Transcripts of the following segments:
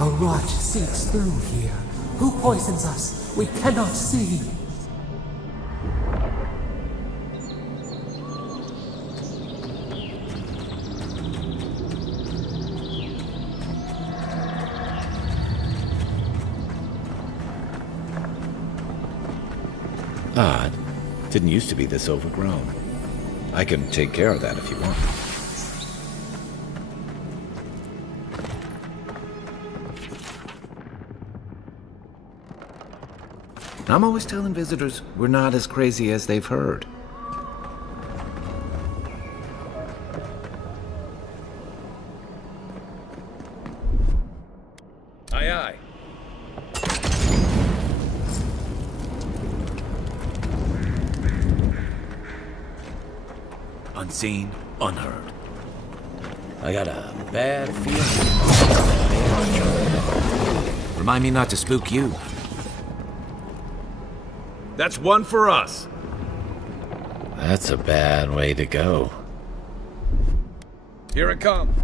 A rot seeps through here. Who poisons us? We cannot see. Odd. Didn't used to be this overgrown. I can take care of that if you want. I'm always telling visitors we're not as crazy as they've heard. Aye, aye. Unseen, unheard. I got a bad feeling. Remind me not to spook you. That's one for us. That's a bad way to go. Here it comes.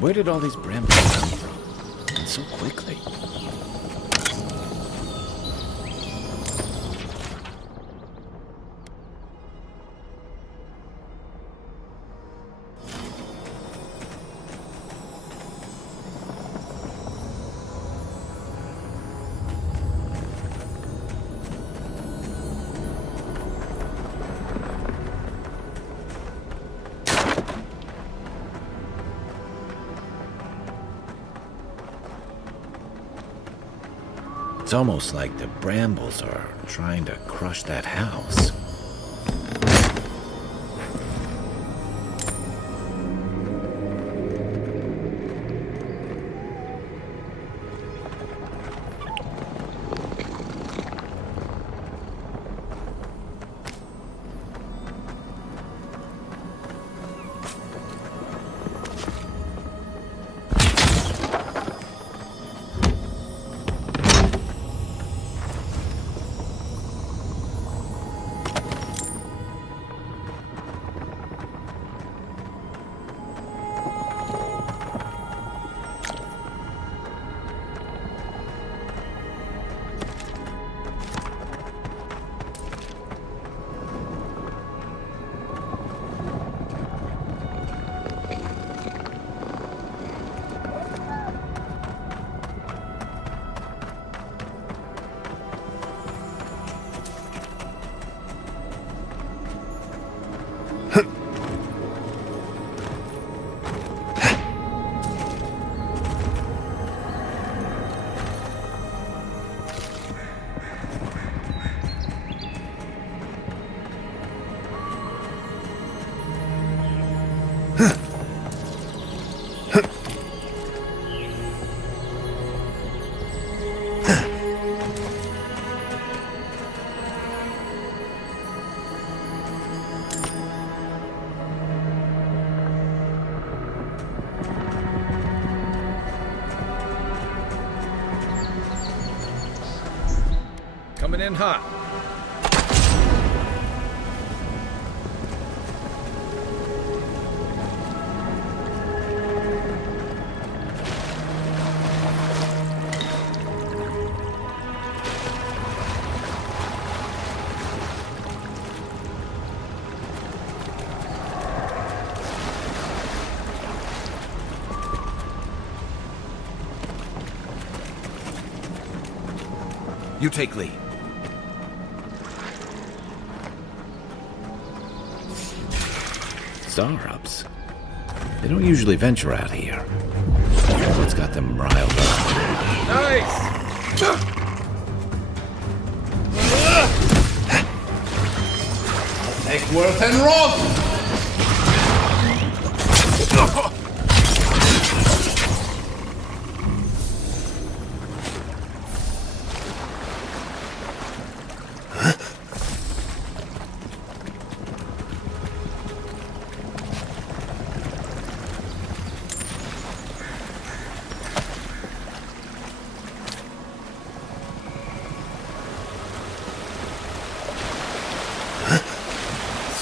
Where did all these brambles come from? And so quickly. It's almost like the brambles are trying to crush that house. Coming in hot. You take lead. Star-ups? They don't usually venture out here. What's got them riled up? Nice! I'll take Worth and Rob!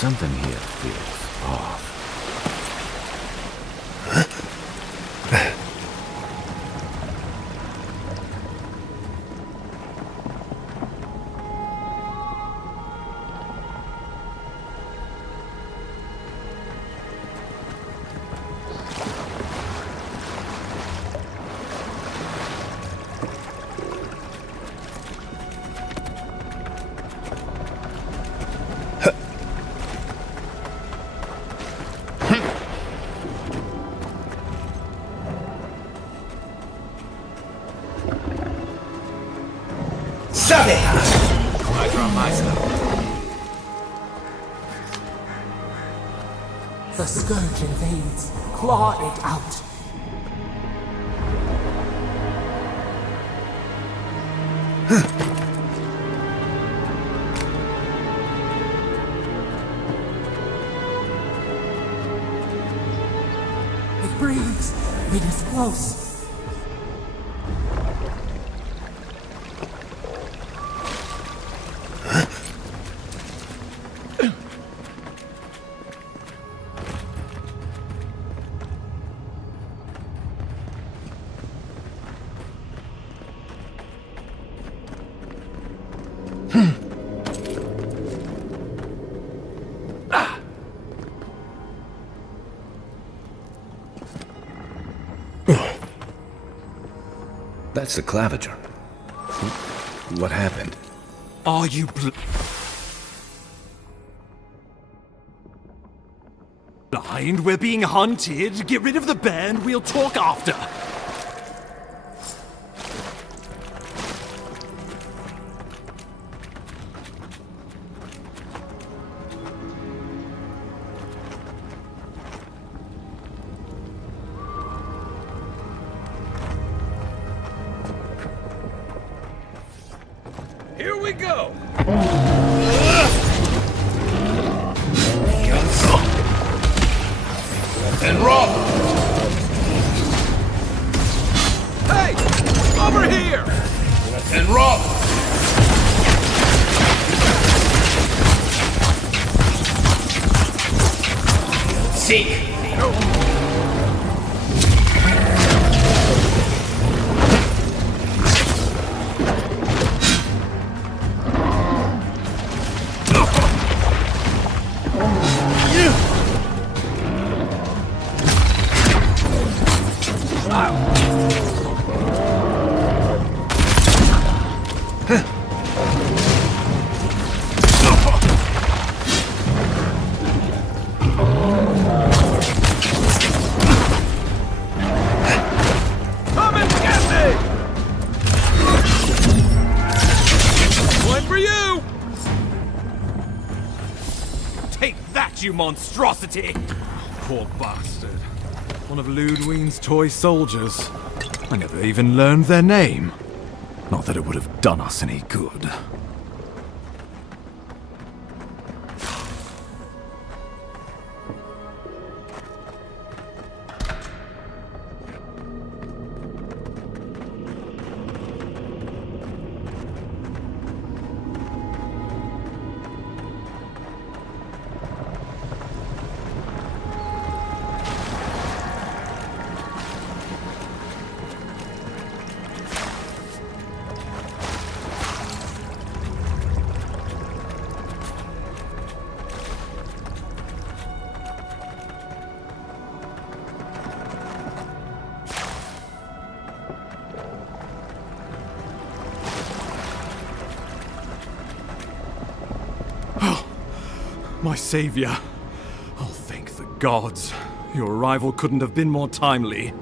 Something here feels off. Right from my stuff. The scourge invades. Claw it out. It breathes. It is close. That's the claviger. What happened? Are you blind? We're being hunted. Get rid of the bear and we'll talk after. Here we go! And Rob! Hey! Over here! And Rob! Seek! Come and get me! One for you! Take that, you monstrosity! Poor bastard. One of Ludwine's toy soldiers. I never even learned their name. Not that it would have done us any good. My savior. Oh, thank the gods. Your arrival couldn't have been more timely.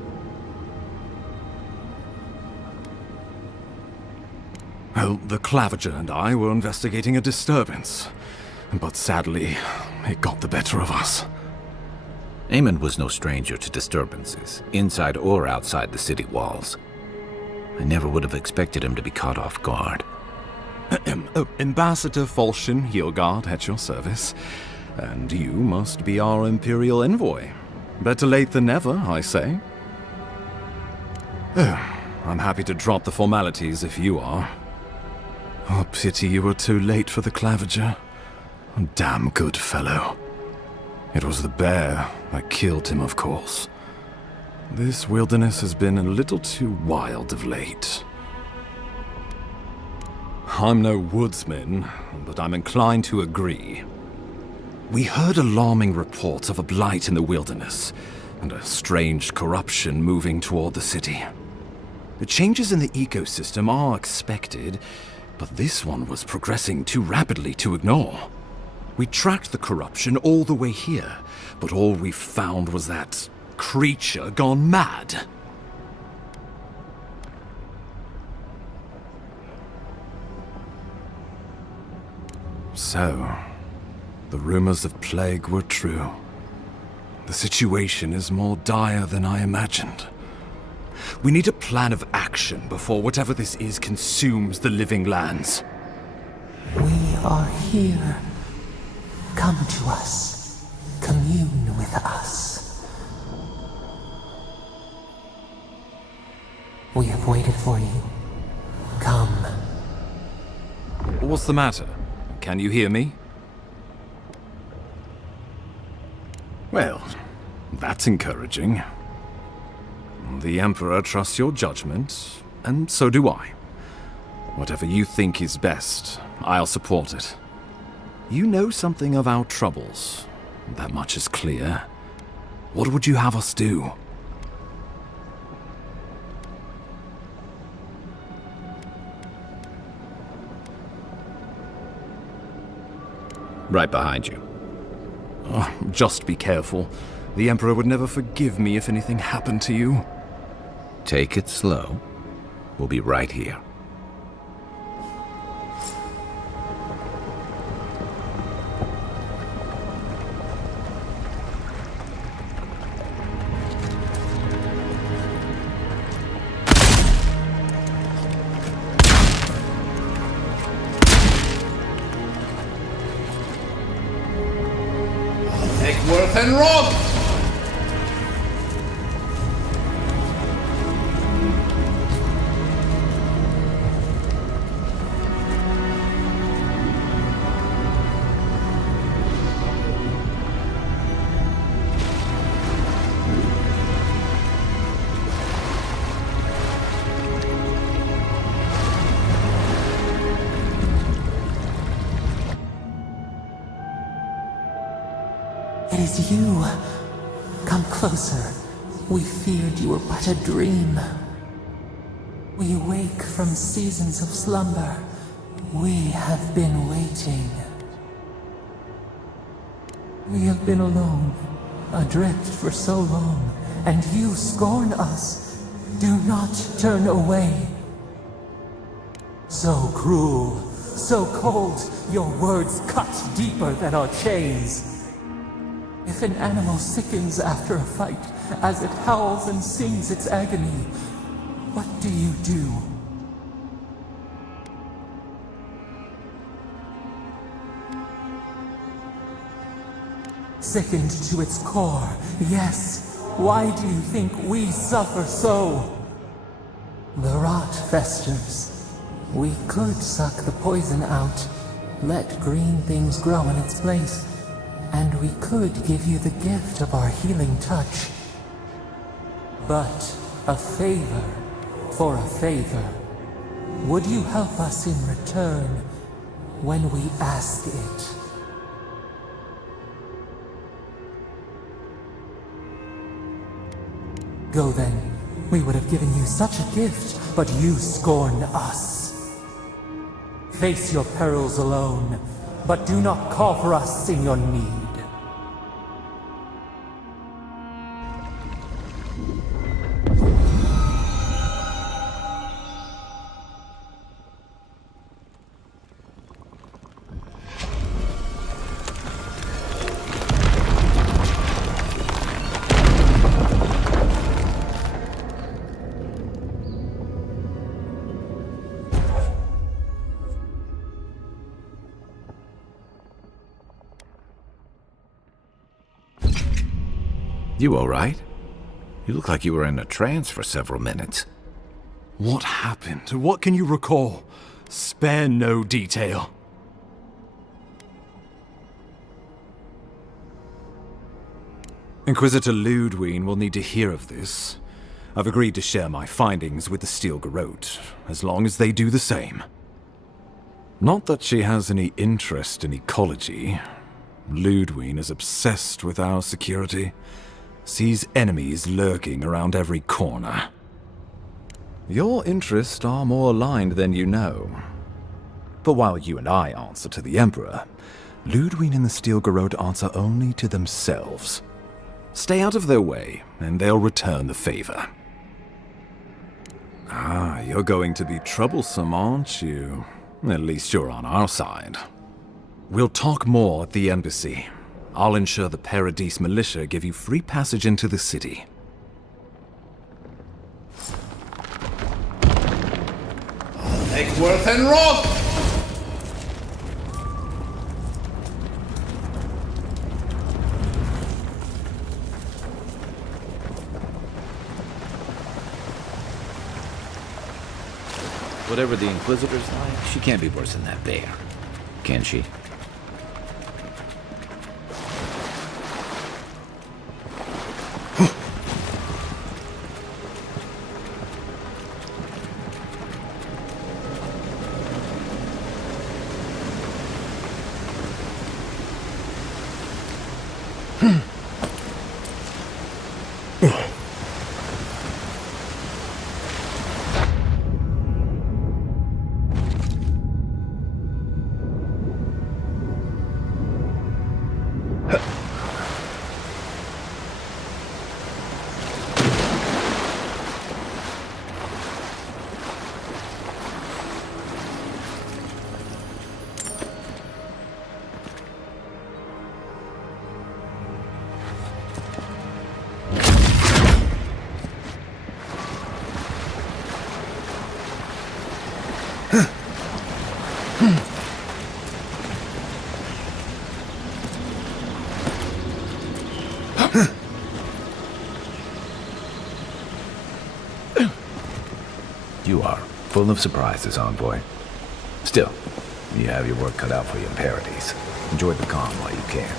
Well, the Clavager and I were investigating a disturbance. But sadly, it got the better of us. Eamon was no stranger to disturbances, inside or outside the city walls. I never would have expected him to be caught off guard. Ambassador Falchion Heelguard at your service. And you must be our Imperial envoy. Better late than never, I say. I'm happy to drop the formalities if you are. Oh, pity you were too late for the Clavager. Damn good fellow. It was the bear that killed him, of course. This wilderness has been a little too wild of late. I'm no woodsman, but I'm inclined to agree. We heard alarming reports of a blight in the wilderness, and a strange corruption moving toward the city. The changes in the ecosystem are expected, but this one was progressing too rapidly to ignore. We tracked the corruption all the way here, but all we found was that creature gone mad. So, the rumors of plague were true. The situation is more dire than I imagined. We need a plan of action before whatever this is consumes the living lands. We are here. Come to us. Commune with us. We have waited for you. Come. What's the matter? Can you hear me? Well, that's encouraging. The Emperor trusts your judgment, and so do I. Whatever you think is best, I'll support it. You know something of our troubles. That much is clear. What would you have us do? Right behind you. Oh, just be careful. The Emperor would never forgive me if anything happened to you. Take it slow. We'll be right here. Eckworth and Rob! It is you. Come closer. We feared you were but a dream. We wake from seasons of slumber. We have been waiting. We have been alone, adrift for so long, and you scorn us. Do not turn away. So cruel, so cold, your words cut deeper than our chains. If an animal sickens after a fight, as it howls and sings its agony, what do you do? Sickened to its core, yes. Why do you think we suffer so? The rot festers. We could suck the poison out, let green things grow in its place. And we could give you the gift of our healing touch. But a favor for a favor. Would you help us in return when we ask it? Go then. We would have given you such a gift, but you scorn us. Face your perils alone. but do not call for us in your need. You all right? You look like you were in a trance for several minutes. What happened? What can you recall? Spare no detail. Inquisitor Ludwig will need to hear of this. I've agreed to share my findings with the Steel Garrote, as long as they do the same. Not that she has any interest in ecology. Ludwig is obsessed with our security. Sees enemies lurking around every corner. Your interests are more aligned than you know. But while you and I answer to the Emperor, Ludwig and the Steel Garrote answer only to themselves. Stay out of their way, and they'll return the favor. Ah, you're going to be troublesome, aren't you? At least you're on our side. We'll talk more at the embassy. I'll ensure the Paradise militia give you free passage into the city. Eggsworth and Rock! Whatever the Inquisitor's like, she can't be worse than that bear. Can she? You are full of surprises, Envoy. Still, you have your work cut out for you in Paradise. Enjoy the calm while you can.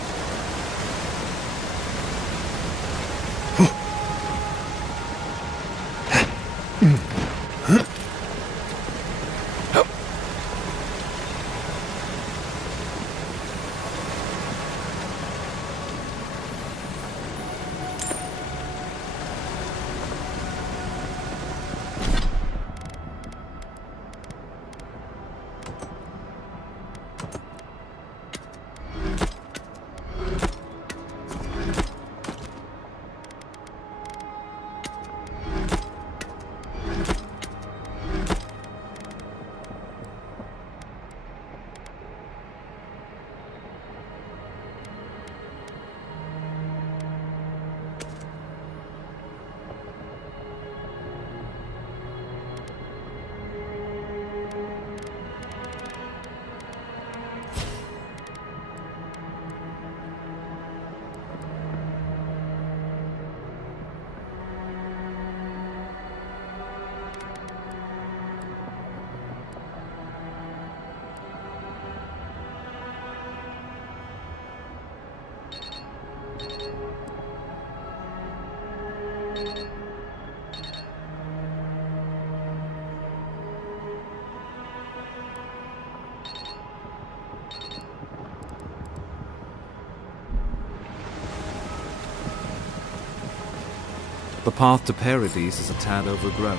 The path to Paradise is a tad overgrown,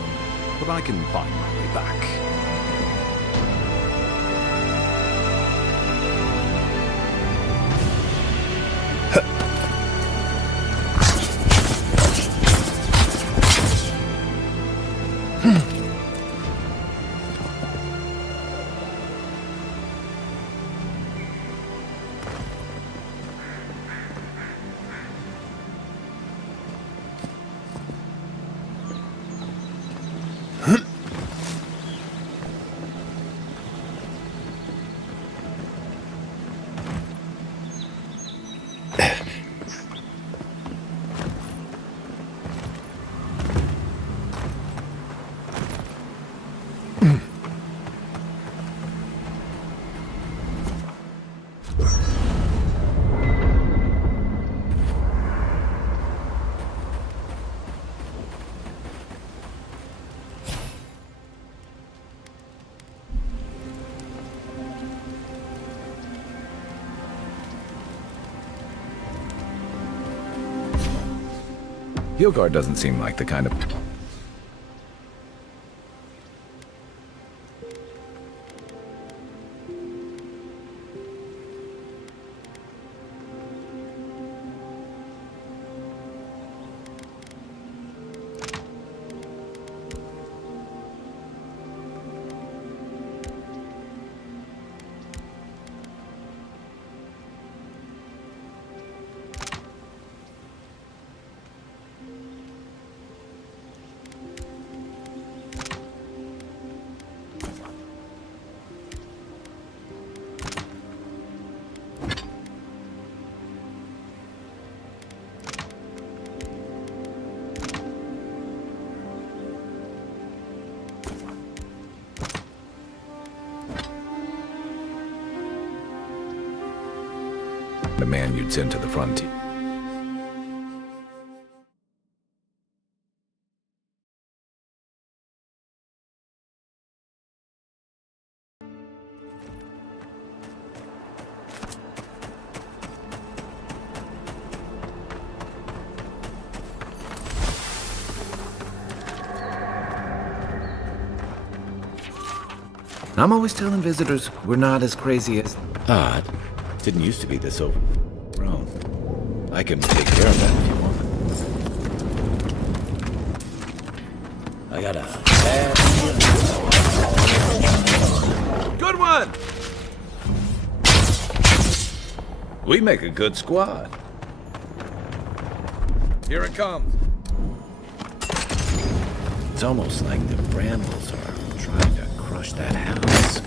but I can find my way back. Hilgard doesn't seem like the kind of... the man you'd send to the frontier. I'm always telling visitors we're not as crazy as... Odd. Didn't used to be this overgrown. I can take care of that if you want. I got a bad feeling. Good one! We make a good squad. Here it comes. It's almost like the brambles are trying to crush that house.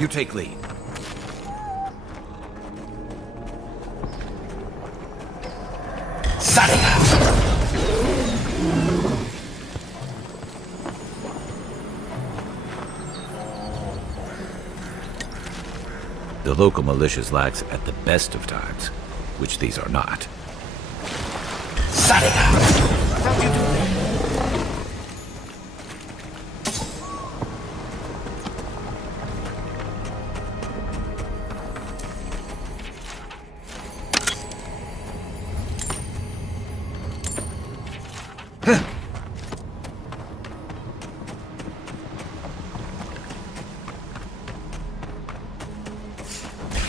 You take lead. The local militia's lax at the best of times, which these are not. How'd you do that?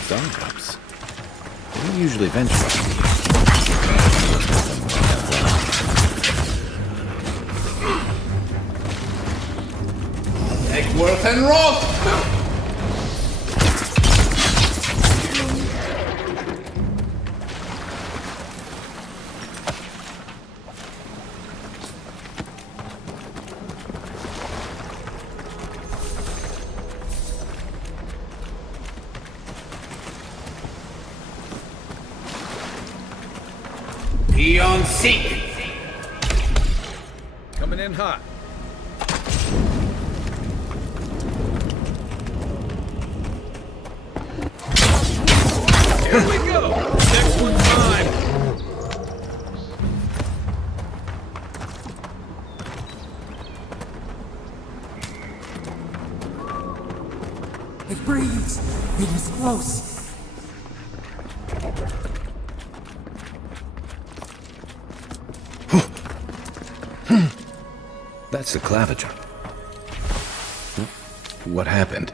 Sun cups. They don't usually venture up here. Eggsworth and Roth! Beyond seek. Coming in hot. Here we go. Next one's mine. It breathes. It is close. That's the claviger. What happened?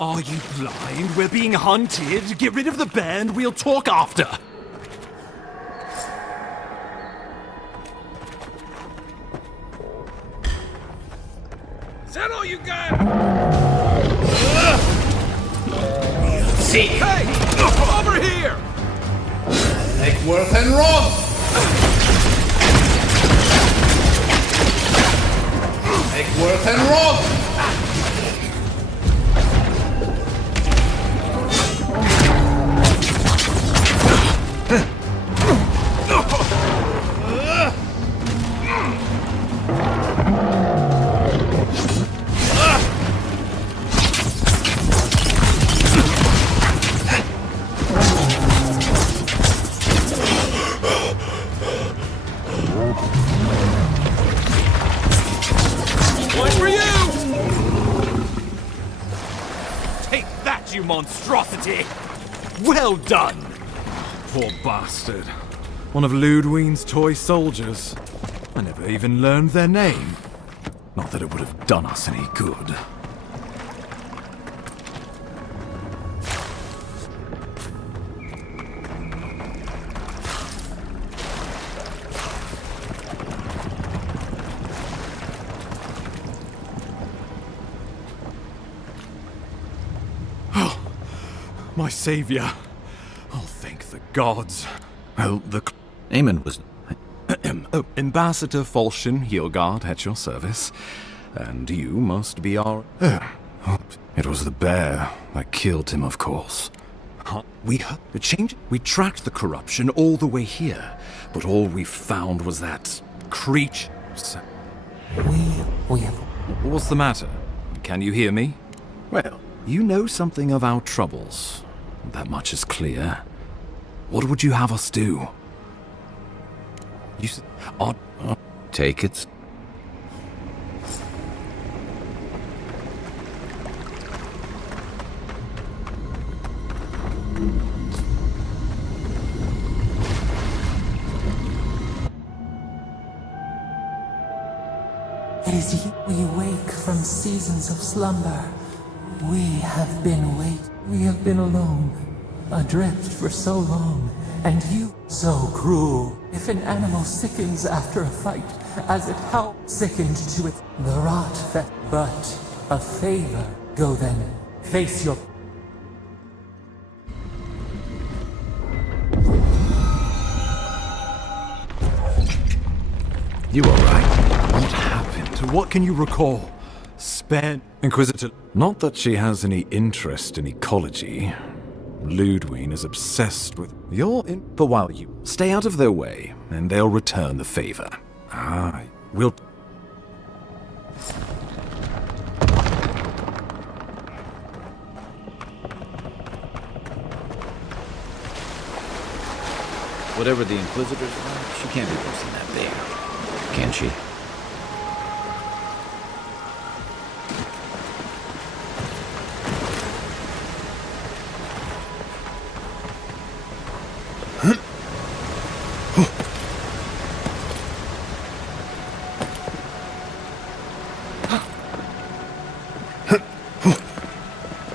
Are you blind? We're being hunted. Get rid of the bear and we'll talk after. Is that all you got? Seek! Hey! Over here! Take worth and wrong! Take worth and wrong! One for you! Take that, you monstrosity! Well done! Poor bastard. One of Ludwine's toy soldiers. I never even learned their name. Not that it would have done us any good. My savior. Oh, thank the gods. Well, the... Eamon was... Oh, Ambassador Falchion Heelguard at your service. And you must be our... It was the bear that killed him, of course. We tracked the corruption all the way here, but all we found was that creature. We have... What's the matter? Can you hear me? Well, you know something of our troubles. That much is clear. What would you have us do? You s- Take it. It is you. We wake from seasons of slumber. We have been We have been alone, adrift for so long, and you so cruel. If an animal sickens after a fight, as it how sickened to it, the rot that. But a favor. Go then, face your. You alright? What happened? What can you recall? Inquisitor. Not that she has any interest in ecology. Ludwine is obsessed with but while you stay out of their way, and they'll return the favor. We'll... Whatever the Inquisitors are, she can't be worse than that bear. Can she?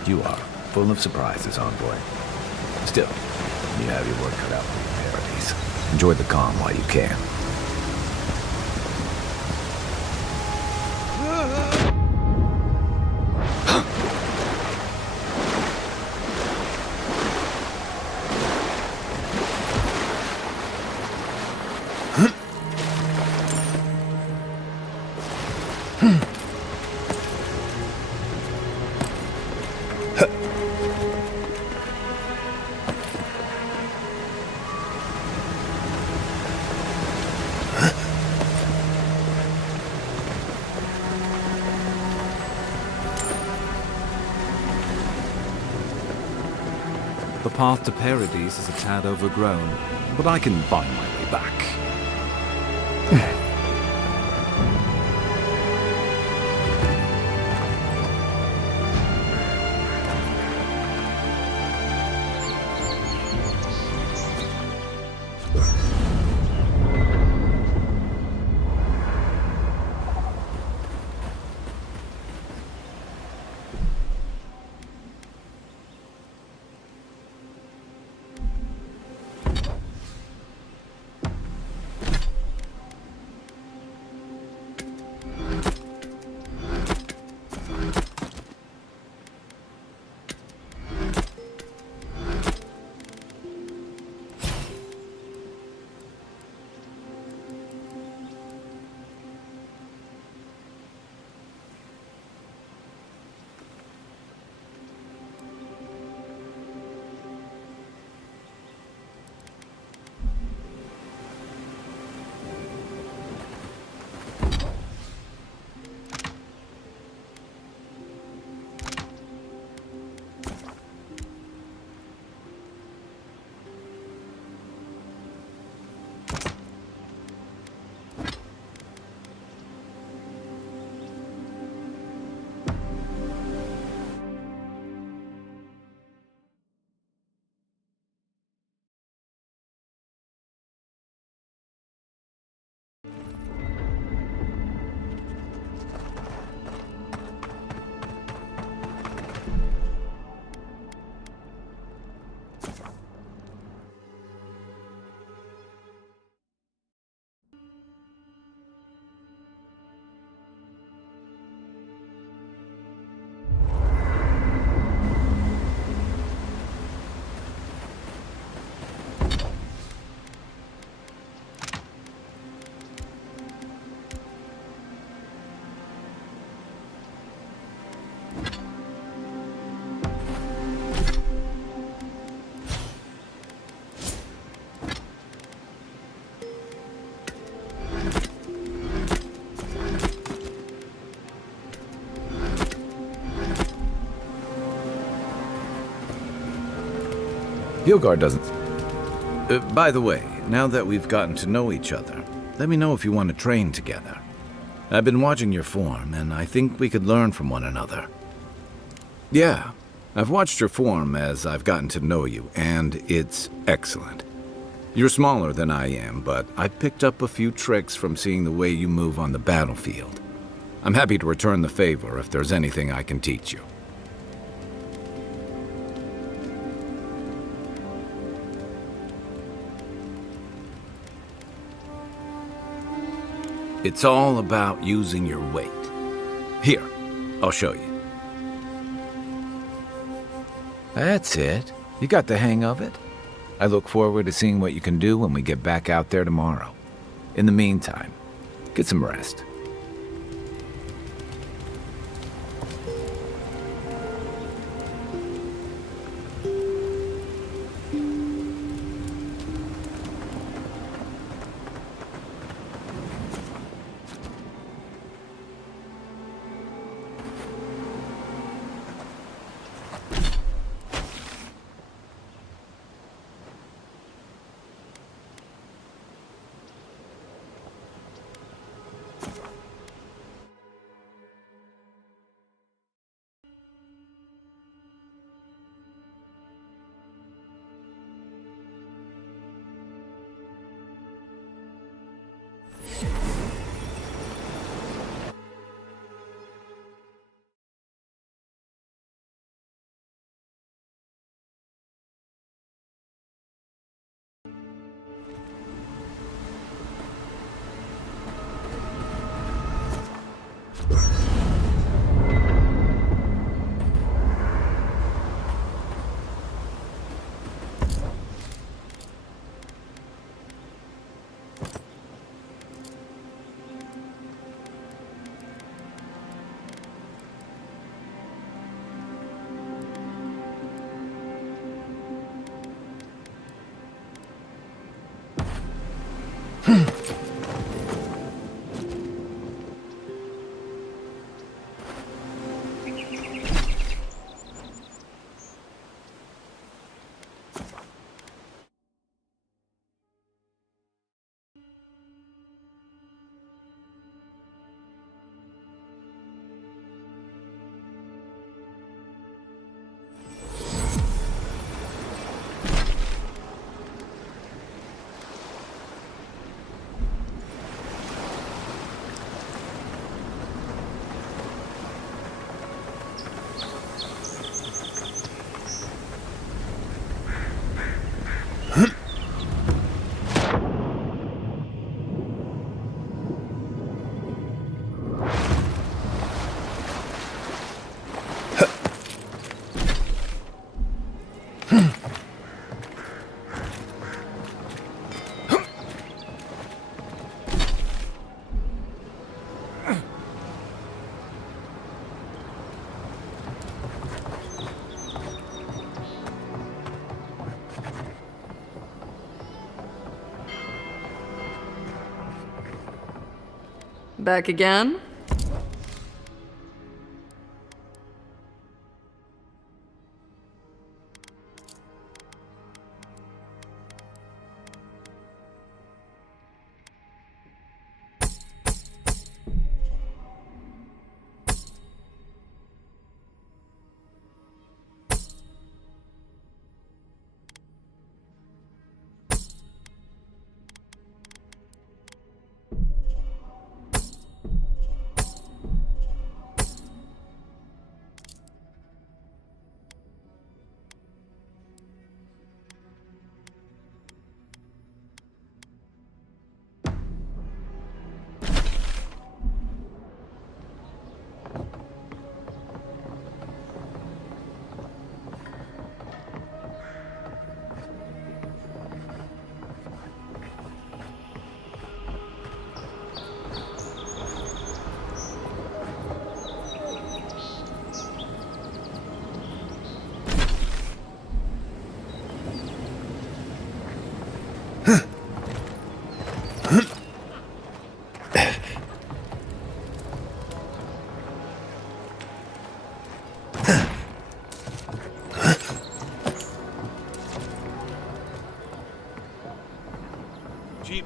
You are full of surprises, envoy. Still, you have your work cut out for your parodies. Enjoy the calm while you can. The path to Paradise is a tad overgrown, but I can find my way back. Hilgard doesn't... by the way, now that we've gotten to know each other, let me know if you want to train together. I've been watching your form, and I think we could learn from one another. Yeah, I've watched your form as I've gotten to know you, and it's excellent. You're smaller than I am, but I picked up a few tricks from seeing the way you move on the battlefield. I'm happy to return the favor if there's anything I can teach you. It's all about using your weight. Here, I'll show you. That's it. You got the hang of it. I look forward to seeing what you can do when we get back out there tomorrow. In the meantime, get some rest. Back again?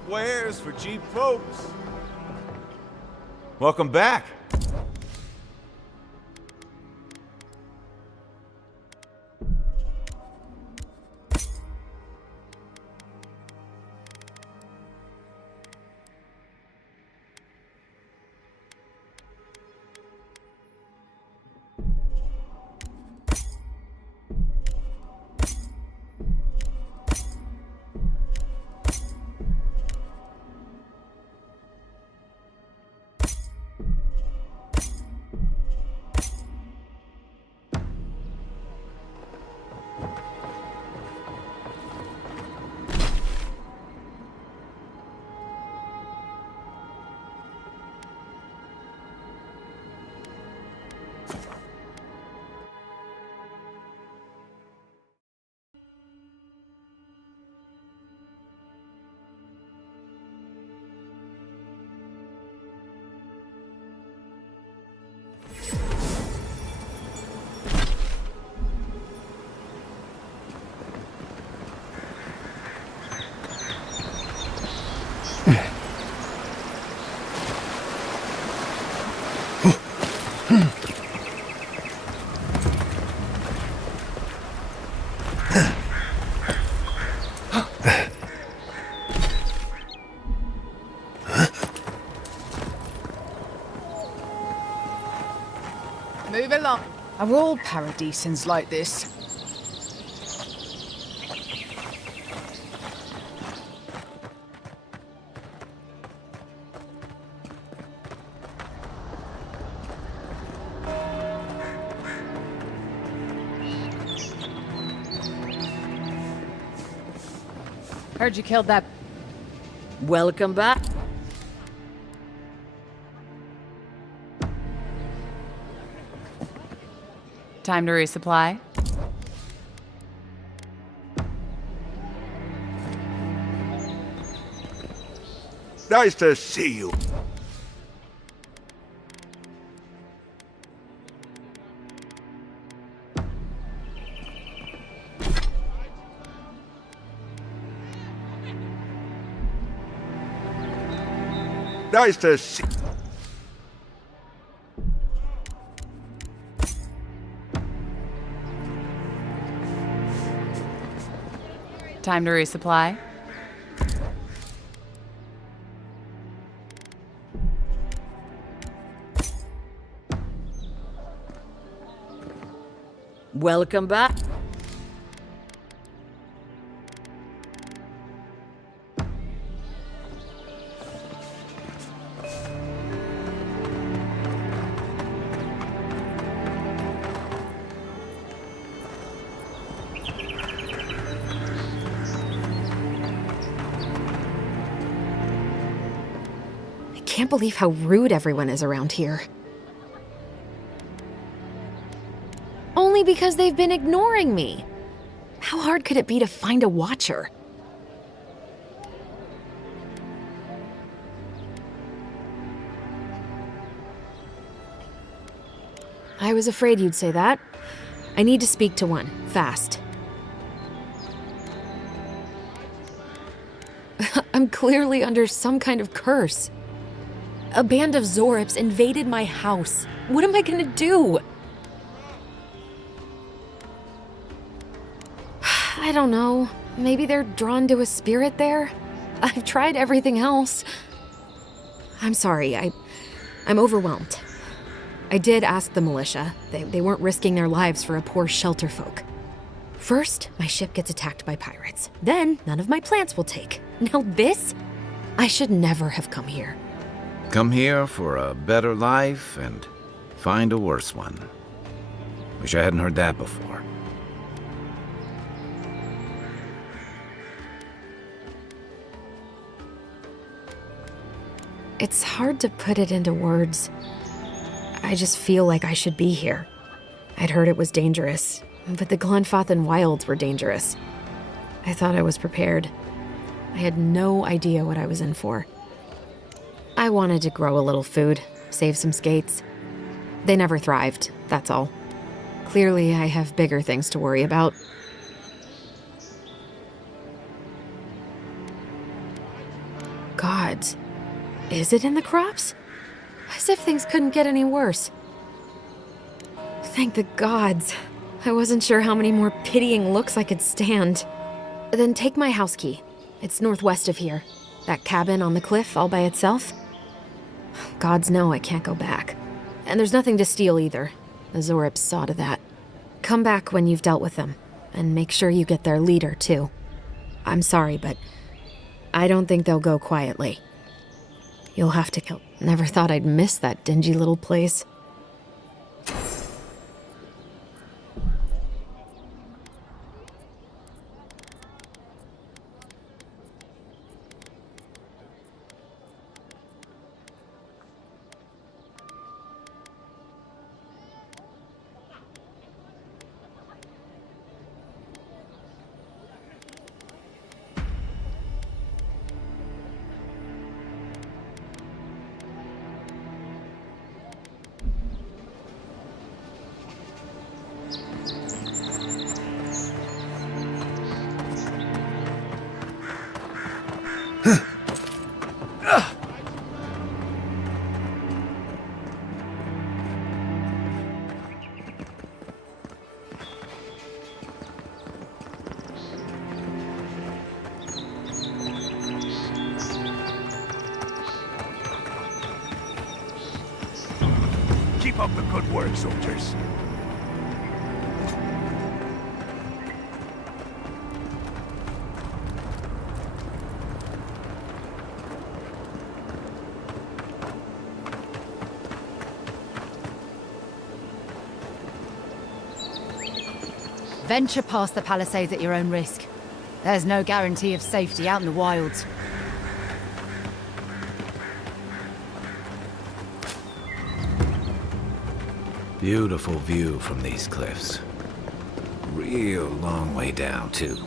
Cheap wares for cheap folks. Welcome back. Move along. Are all paradisans like this? Heard you killed that. Welcome back. Time to resupply. Nice to see you. Nice to see. Time to resupply. Welcome back. I can't believe how rude everyone is around here. Only because they've been ignoring me. How hard could it be to find a watcher? I was afraid you'd say that. I need to speak to one, fast. I'm clearly under some kind of curse. A band of Zorips invaded my house. What am I gonna do? I don't know. Maybe they're drawn to a spirit there? I've tried everything else. I'm sorry, I'm overwhelmed. I did ask the militia. They weren't risking their lives for a poor shelter folk. First, my ship gets attacked by pirates. Then, none of my plants will take. Now this? I should never have come here. Come here for a better life and find a worse one. Wish I hadn't heard that before. It's hard to put it into words. I just feel like I should be here. I'd heard it was dangerous, but the Glenfathan wilds were dangerous. I thought I was prepared. I had no idea what I was in for. I wanted to grow a little food, save some skates. They never thrived, that's all. Clearly, I have bigger things to worry about. Is it in the crops? As if things couldn't get any worse. Thank the gods. I wasn't sure how many more pitying looks I could stand. Then take my house key. It's northwest of here. That cabin on the cliff all by itself. Gods know I can't go back. And there's nothing to steal either. The Zorips saw to that. Come back when you've dealt with them. And make sure you get their leader, too. I'm sorry, but I don't think they'll go quietly. You'll have to kill. Never thought I'd miss that dingy little place. Keep up the good work, soldiers. Venture past the palisades at your own risk. There's no guarantee of safety out in the wilds. Beautiful view from these cliffs. Real long way down, too.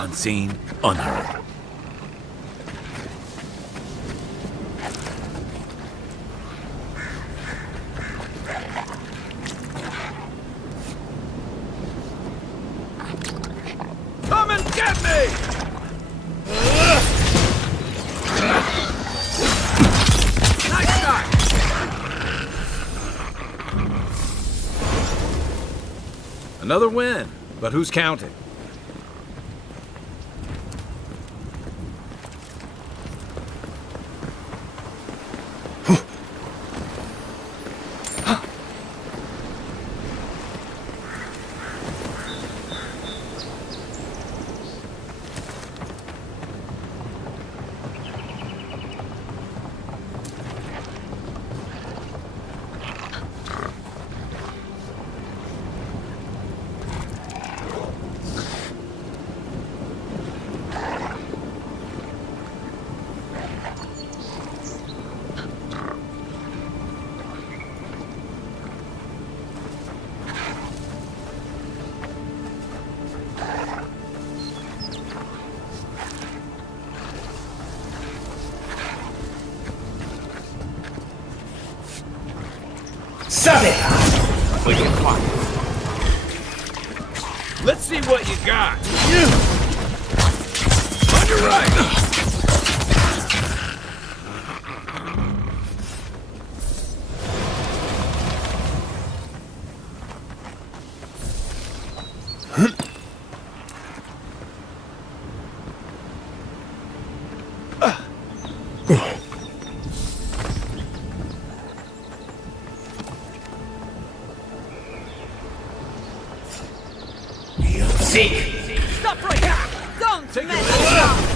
Unseen, unheard. Come and get me! Nice shot! Another win, but who's counting? Let's see what you got. On your right. Stop right here! Don't take it!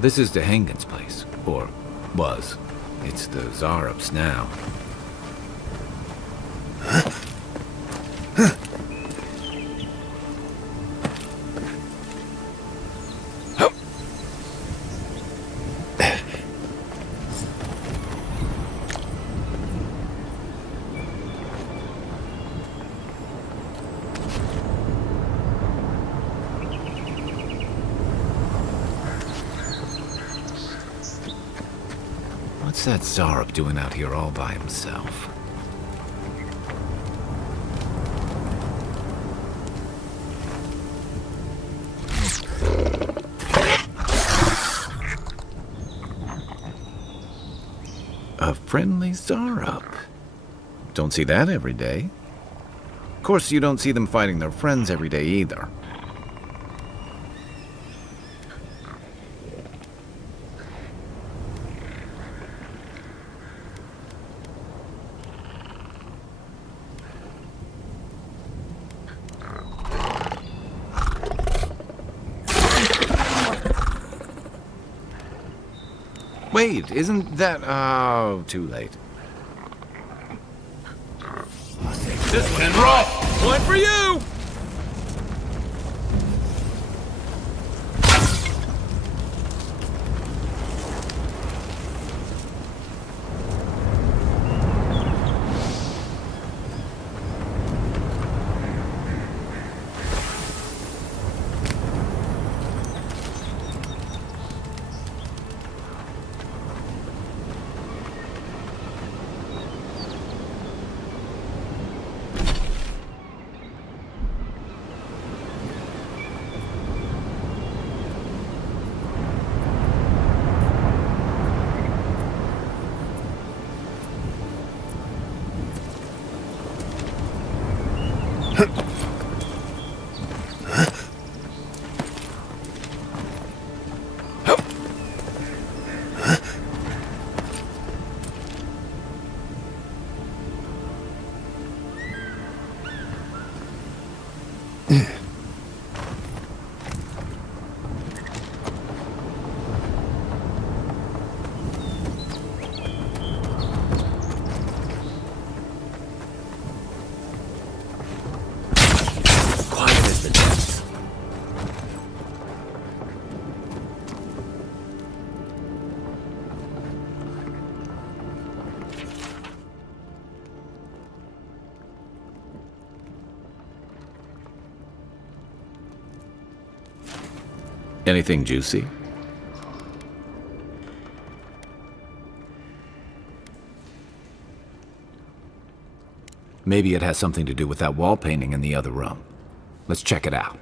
This is the Hengen's place, or was. It's the Zarup's now. What's that Zarup doing out here all by himself? A friendly Zarup. Don't see that every day. Of course, you don't see them fighting their friends every day either. Wait, isn't that... Oh, too late. This one's rough! One for you! Anything juicy? Maybe it has something to do with that wall painting in the other room. Let's check it out.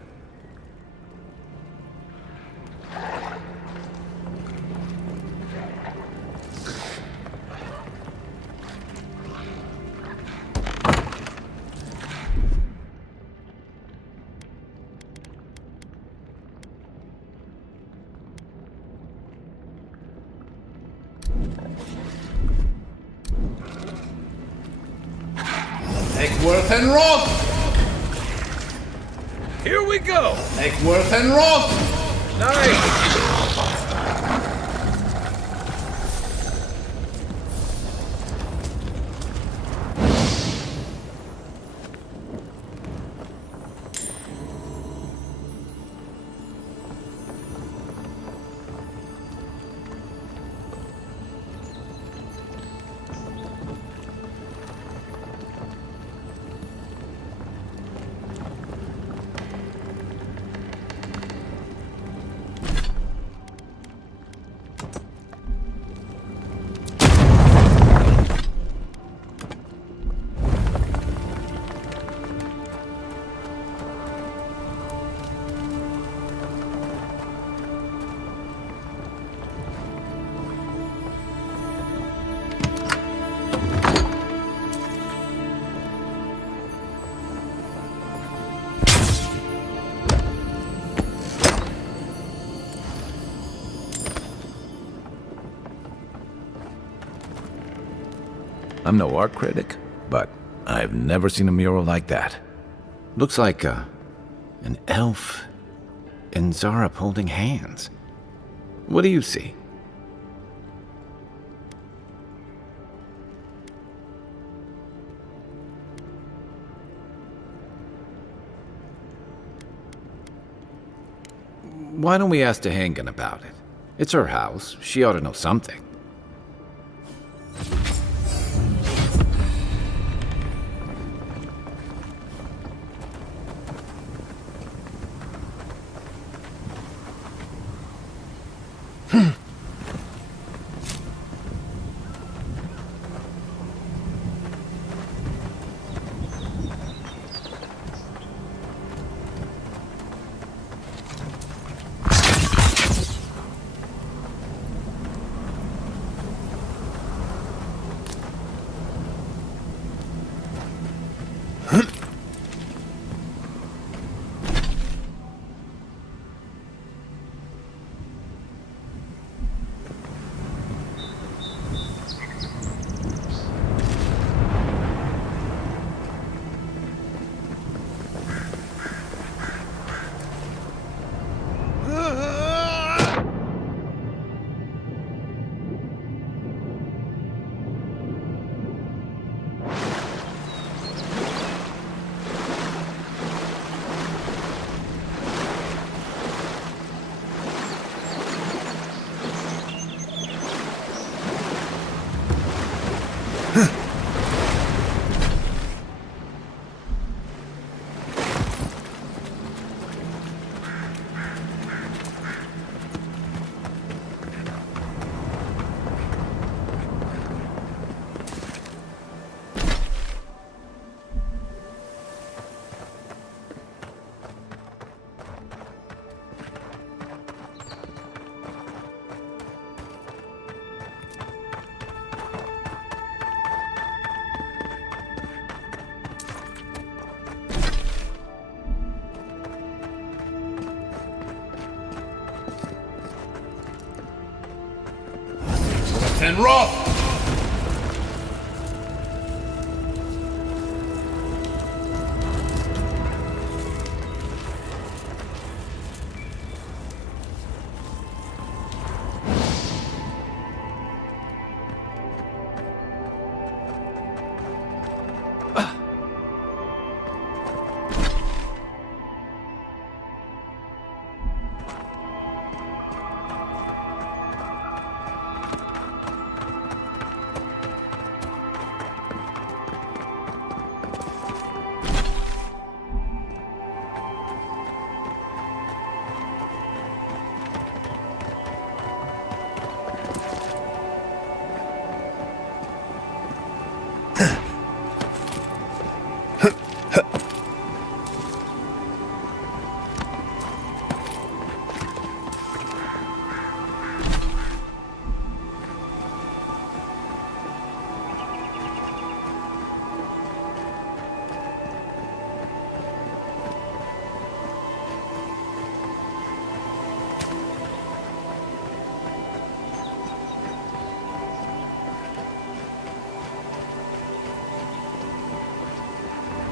Eckworth and Roth! Here we go! Eckworth and Roth! Nice! I'm no art critic, but I've never seen a mural like that. Looks like an elf and Zarep holding hands. What do you see? Why don't we ask Tehangan about it? It's her house. She ought to know something. And Roth!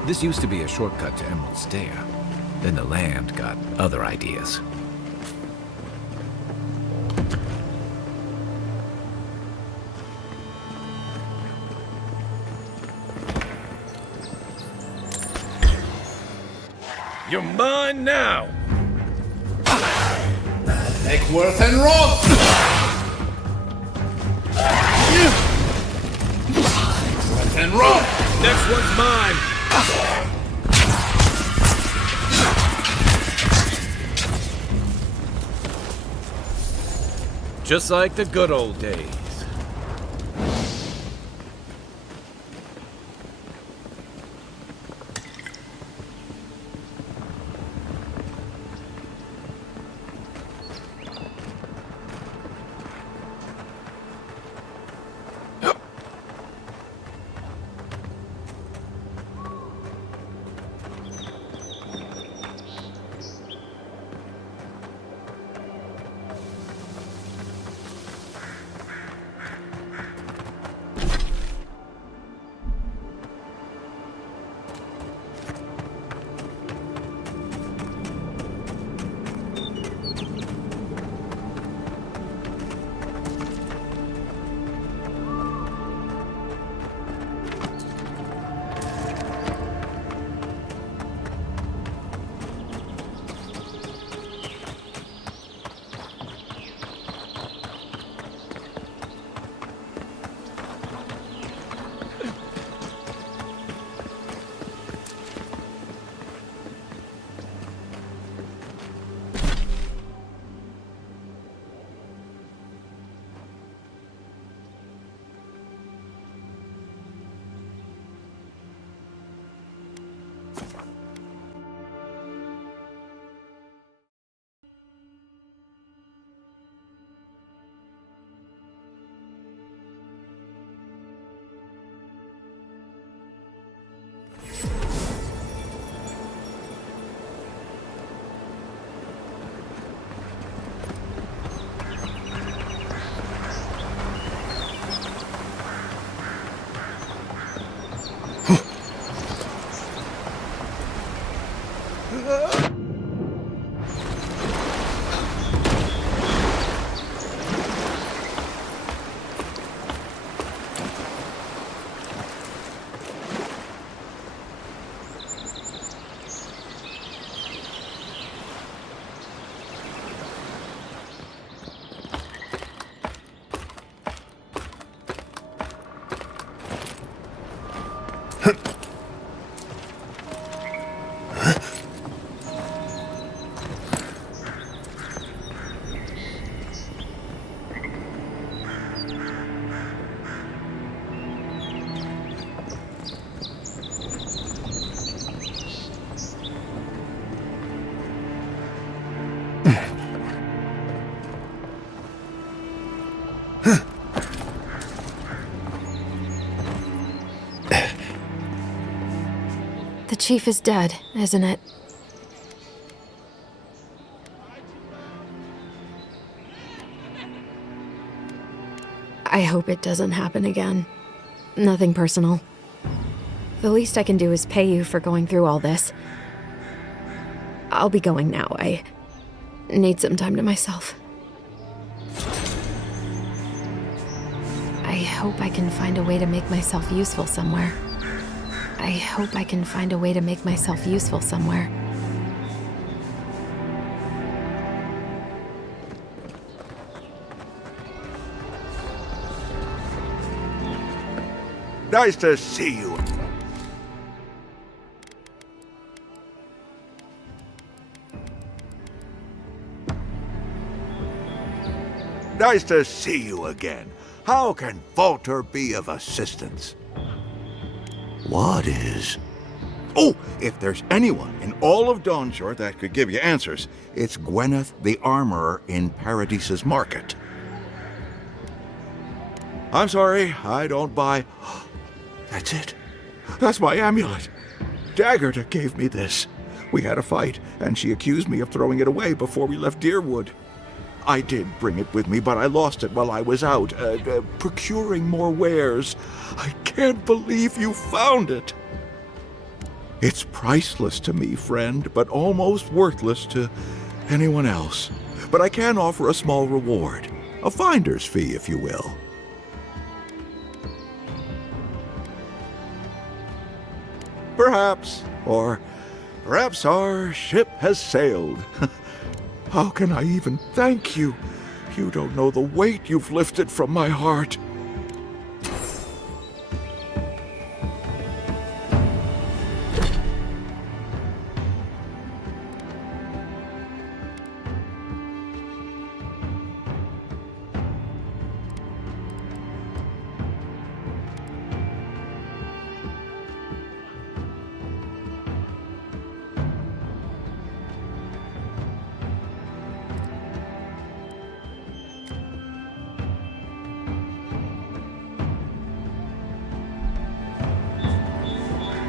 This used to be a shortcut to Emerald Stair. Then the land got other ideas. You're mine now! Eckworth and Roth! Eckworth and Roth! Next one's mine! Just like the good old days. The chief is dead, isn't it? I hope it doesn't happen again. Nothing personal. The least I can do is pay you for going through all this. I'll be going now. I need some time to myself. I hope I can find a way to make myself useful somewhere. I hope I can find a way to make myself useful somewhere. Nice to see you. Nice to see you again. How can Walter be of assistance? What is... Oh, if there's anyone in all of Dawnshore that could give you answers, it's Gwyneth the Armorer in Paradise's Market. I'm sorry, I don't buy... That's it. That's my amulet. Daggerta gave me this. We had a fight, and she accused me of throwing it away before we left Deerwood. I did bring it with me, but I lost it while I was out, procuring more wares. I can't believe you found it. It's priceless to me, friend, but almost worthless to anyone else. But I can offer a small reward. A finder's fee, if you will. Perhaps, or perhaps our ship has sailed. How can I even thank you? You don't know the weight you've lifted from my heart.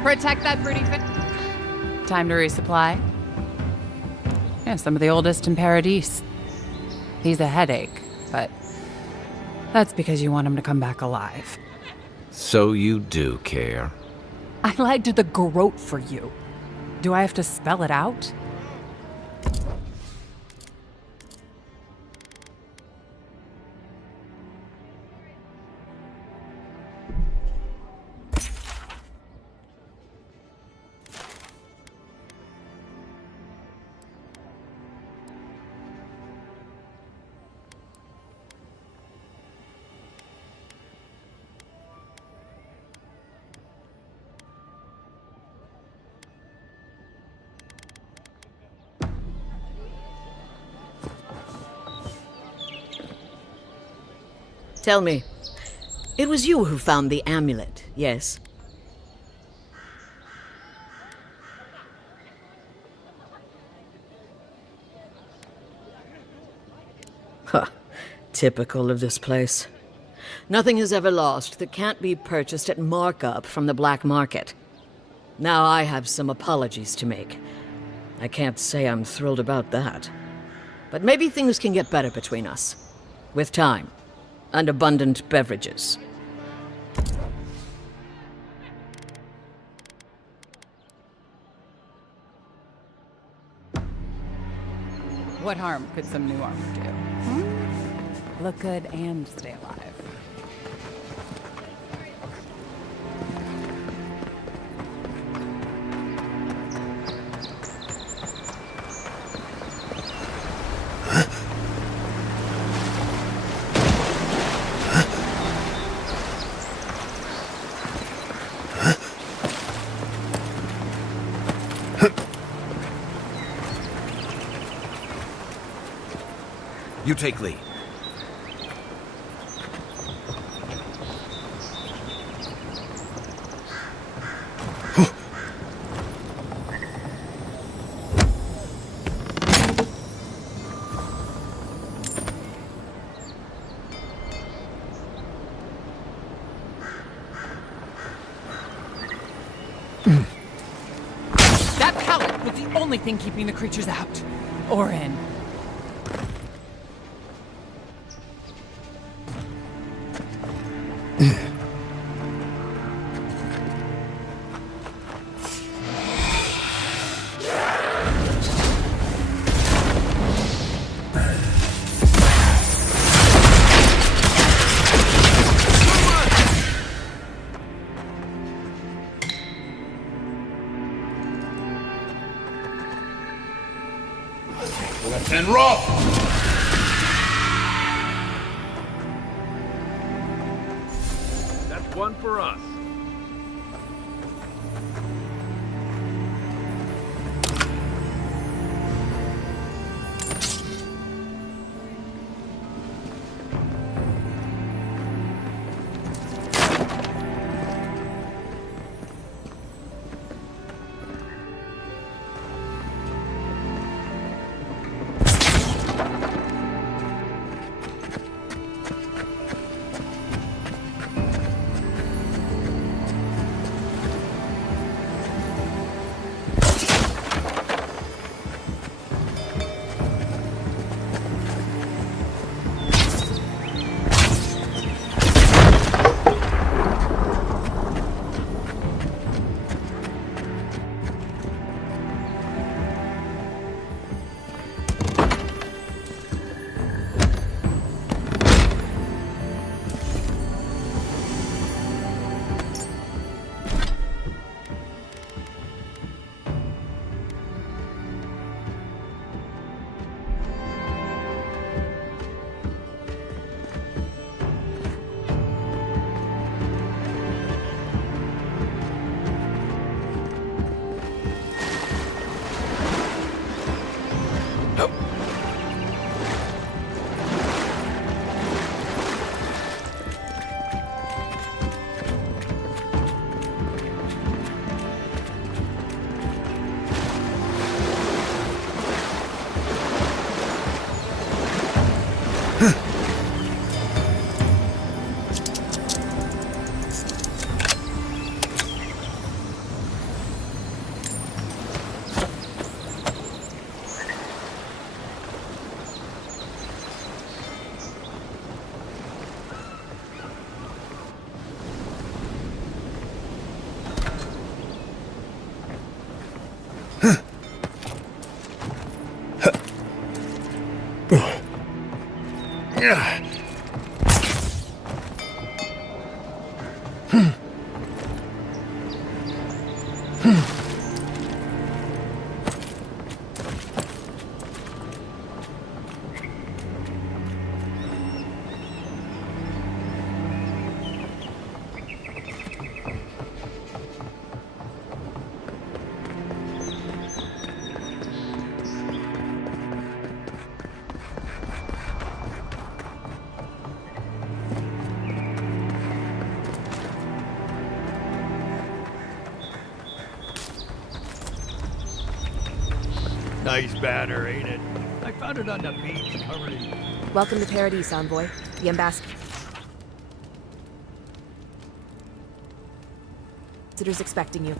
Protect that pretty thing. Time to resupply. Yeah, some of the oldest in Paradise. He's a headache, but that's because you want him to come back alive. So you do care. I lagged the garrote for you. Do I have to spell it out? Tell me, it was you who found the amulet, yes? Huh. Typical of this place. Nothing is ever lost that can't be purchased at markup from the black market. Now I have some apologies to make. I can't say I'm thrilled about that. But maybe things can get better between us. With time. And abundant beverages. What harm could some new armor do? Look good and stay alive. You take lead. That pallet was the only thing keeping the creatures out. Or in. Worth and rough! That's one for us. Nice banner, ain't it? I found it on the beach covered in... Welcome to Paradise, Envoy. The ambassador's expecting you.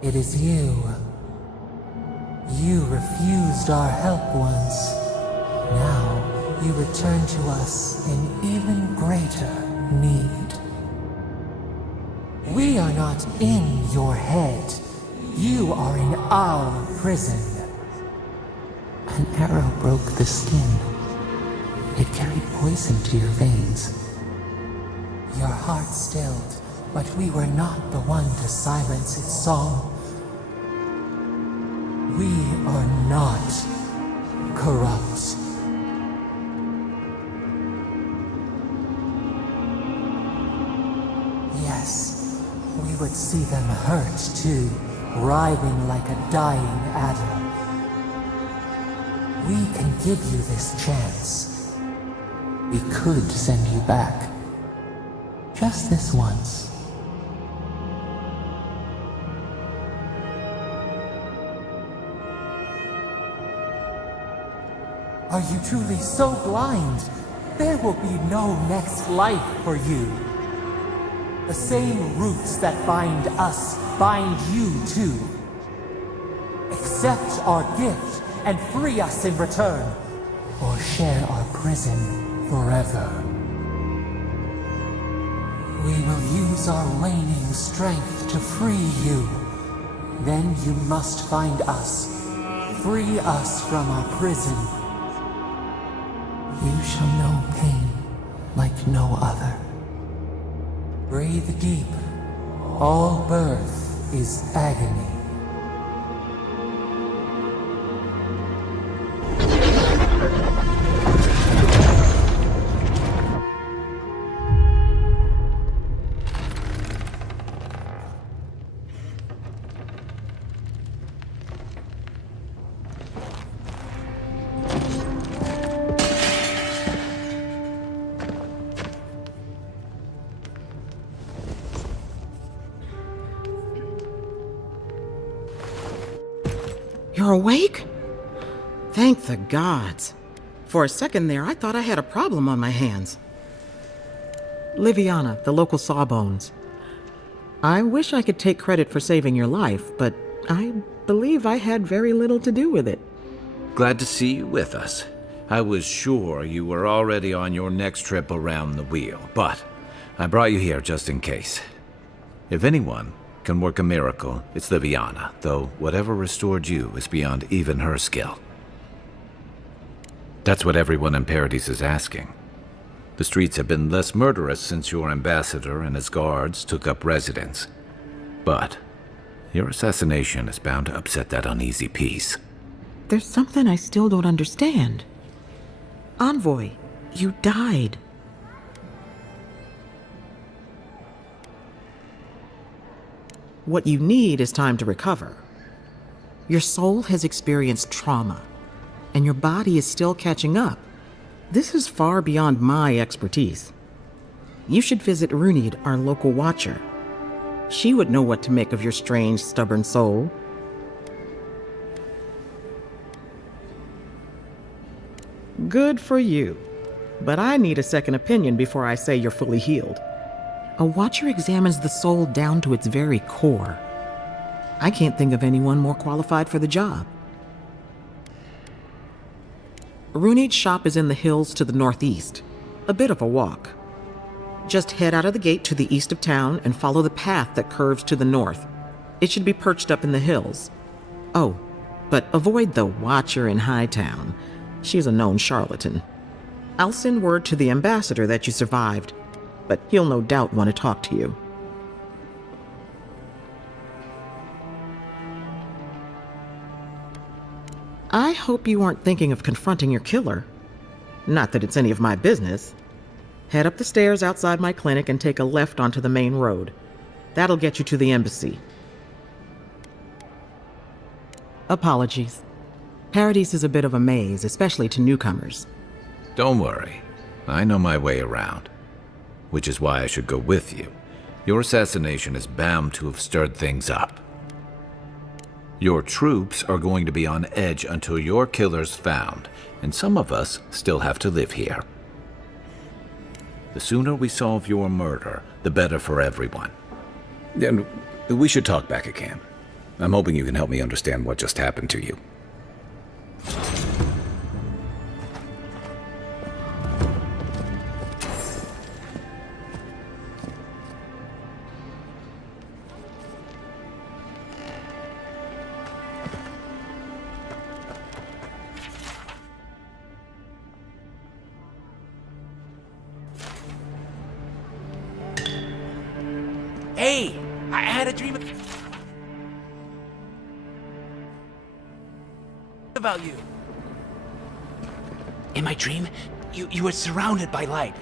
It is you. You refused our help once. Now you return to us in even greater need. We are not in your head. You are in our prison. An arrow broke the skin. It carried poison to your veins. Your heart stilled, but we were not the one to silence its song. We are not corrupt. Yes, we would see them hurt too, writhing like a dying adder. We can give you this chance. We could send you back. Just this once. Are you truly so blind? There will be no next life for you. The same roots that bind us bind you too. Accept our gift and free us in return, or share our prison forever. We will use our waning strength to free you. Then you must find us. Free us from our prison. You shall know pain like no other. Breathe deep. All birth is agony. You're awake? Thank the gods. For a second there, I thought I had a problem on my hands. Liviana, the local Sawbones. I wish I could take credit for saving your life, but I believe I had very little to do with it. Glad to see you with us. I was sure you were already on your next trip around the wheel, but I brought you here just in case. If anyone can work a miracle, it's Liviana, though whatever restored you is beyond even her skill. That's what everyone in Paradise is asking. The streets have been less murderous since your ambassador and his guards took up residence. But your assassination is bound to upset that uneasy peace. There's something I still don't understand. Envoy, you died. What you need is time to recover. Your soul has experienced trauma, and your body is still catching up. This is far beyond my expertise. You should visit Runid, our local watcher. She would know what to make of your strange, stubborn soul. Good for you. But I need a second opinion before I say you're fully healed. A watcher examines the soul down to its very core. I can't think of anyone more qualified for the job. Runid's shop is in the hills to the northeast. A bit of a walk. Just head out of the gate to the east of town and follow the path that curves to the north. It should be perched up in the hills. Oh, but avoid the watcher in Hightown. She's a known charlatan. I'll send word to the ambassador that you survived, but he'll no doubt want to talk to you. I hope you aren't thinking of confronting your killer. Not that it's any of my business. Head up the stairs outside my clinic and take a left onto the main road. That'll get you to the embassy. Apologies. Paradise is a bit of a maze, especially to newcomers. Don't worry. I know my way around. Which is why I should go with you. Your assassination is bound to have stirred things up. Your troops are going to be on edge until your killer's found, and some of us still have to live here. The sooner we solve your murder, the better for everyone. And we should talk back at camp. I'm hoping you can help me understand what just happened to you. Hey, I had a dream about you. In my dream, you were surrounded by light,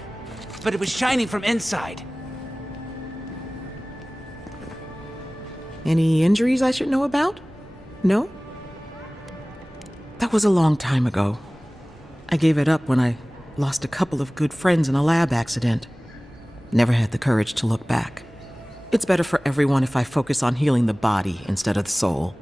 but it was shining from inside. Any injuries I should know about? No? That was a long time ago. I gave it up when I lost a couple of good friends in a lab accident. Never had the courage to look back. It's better for everyone if I focus on healing the body instead of the soul.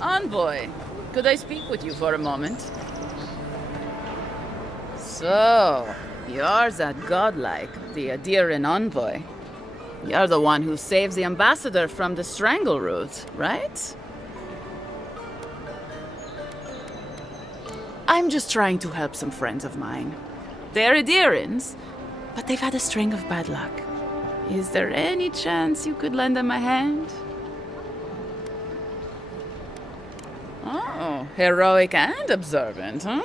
Envoy, could I speak with you for a moment? So, you're that godlike, the Adiran envoy. You're the one who saves the ambassador from the strangle root, right? I'm just trying to help some friends of mine. They're Adirans, but they've had a string of bad luck. Is there any chance you could lend them a hand? Oh, heroic and observant, huh?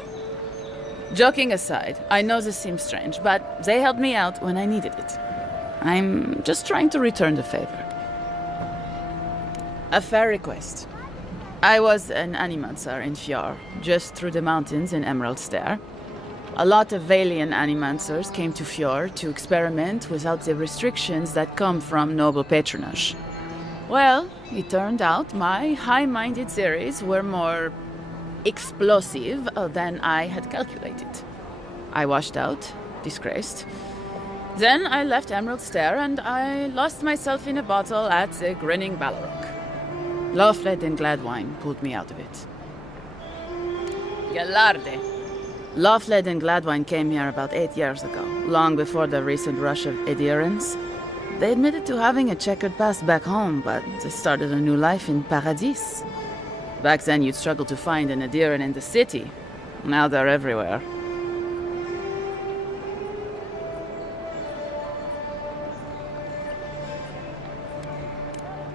Joking aside, I know this seems strange, but they helped me out when I needed it. I'm just trying to return the favor. A fair request. I was an animancer in Fjord, just through the mountains in Emerald Stair. A lot of Valian animancers came to Fjord to experiment without the restrictions that come from noble patronage. Well, it turned out my high-minded theories were more explosive than I had calculated. I washed out, disgraced. Then I left Emerald Stair and I lost myself in a bottle at the Grinning Balrog. Lofled and Gladwine pulled me out of it. Galarde. Lofled and Gladwine came here about 8 years ago, long before the recent rush of Edirans. They admitted to having a checkered past back home, but they started a new life in Paradis. Back then, you'd struggle to find an Adiran in the city. Now they're everywhere.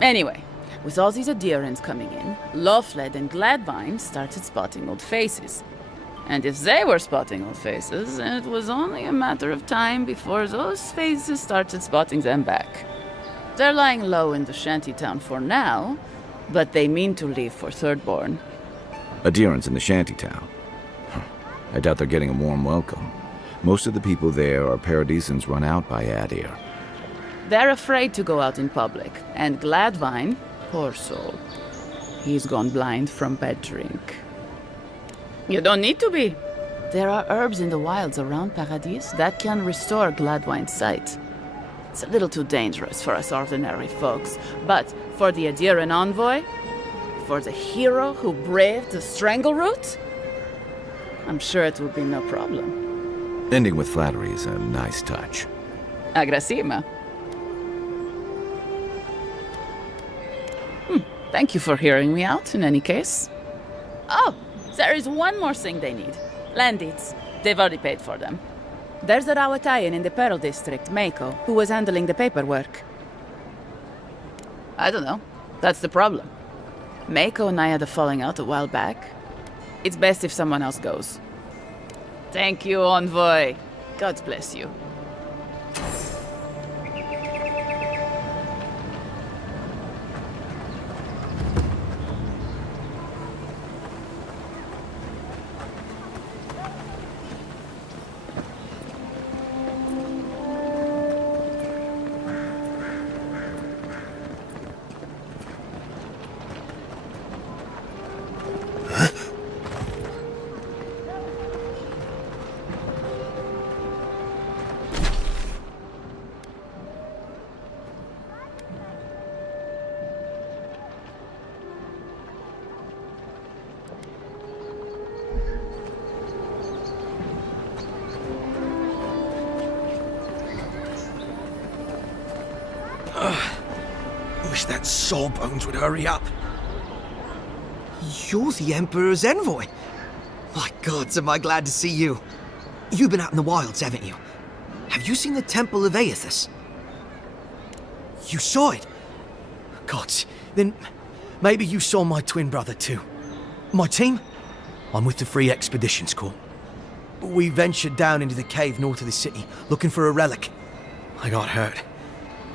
Anyway, with all these Adirans coming in, Lofled and Gladwine started spotting old faces. And if they were spotting old faces, it was only a matter of time before those faces started spotting them back. They're lying low in the shantytown for now, but they mean to leave for Thirdborn. Adirans in the shantytown. I doubt they're getting a warm welcome. Most of the people there are Paradisans run out by Adir. They're afraid to go out in public, and Gladwine, poor soul, he's gone blind from bad drink. You don't need to be. There are herbs in the wilds around Paradis that can restore Gladwine's sight. It's a little too dangerous for us ordinary folks, but for the Adiran envoy, for the hero who braved the strangle root, I'm sure it will be no problem. Ending with flattery is a nice touch. Agrasima. Thank you for hearing me out, in any case. Oh, there is one more thing they need. Land deeds. They've already paid for them. There's a Rawatayan in the Pearl District, Mako, who was handling the paperwork. I don't know. That's the problem. Mako and I had a falling out a while back. It's best if someone else goes. Thank you, Envoy. God bless you. Wish that sawbones would hurry up. You're the Emperor's envoy. My gods, am I glad to see you. You've been out in the wilds, haven't you? Have you seen the Temple of Aethys? You saw it? Gods, then maybe you saw my twin brother too. My team? I'm with the Free Expeditions Corps. We ventured down into the cave north of the city, looking for a relic. I got hurt,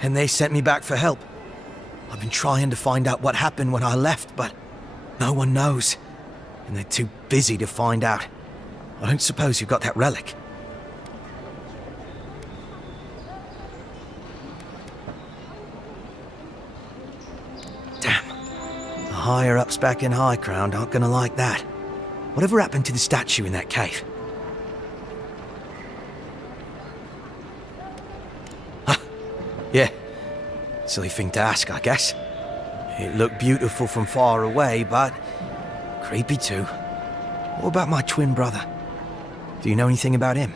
and they sent me back for help. I've been trying to find out what happened when I left, but no one knows. And they're too busy to find out. I don't suppose you've got that relic. Damn. The higher-ups back in High Ground aren't gonna like that. Whatever happened to the statue in that cave? Huh. Yeah. Silly thing to ask, I guess. It looked beautiful from far away, but creepy too. What about my twin brother? Do you know anything about him?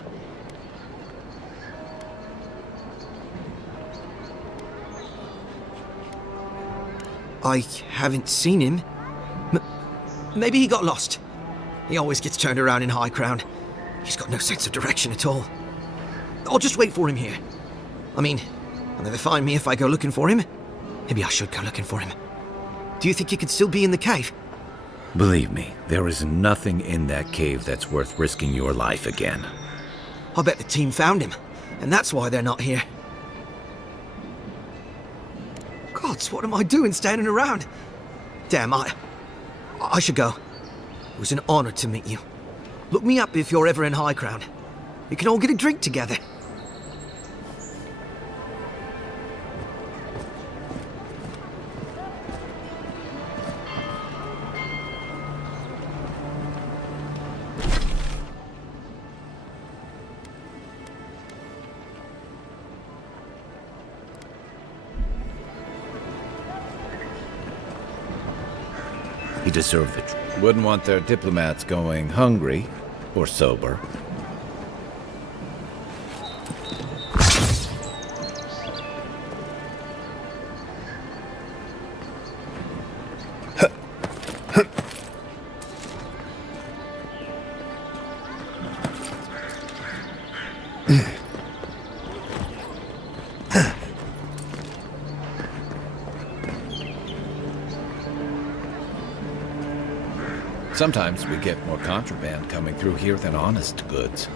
I haven't seen him. Maybe he got lost. He always gets turned around in High Ground. He's got no sense of direction at all. I'll just wait for him here. I mean, will never find me if I go looking for him. Maybe I should go looking for him. Do you think he could still be in the cave? Believe me, there is nothing in that cave that's worth risking your life again. I bet the team found him, and that's why they're not here. Gods, what am I doing standing around? Damn, I should go. It was an honor to meet you. Look me up if you're ever in High Ground. We can all get a drink together. He deserved it. Wouldn't want their diplomats going hungry or sober. Sometimes we get more contraband coming through here than honest goods.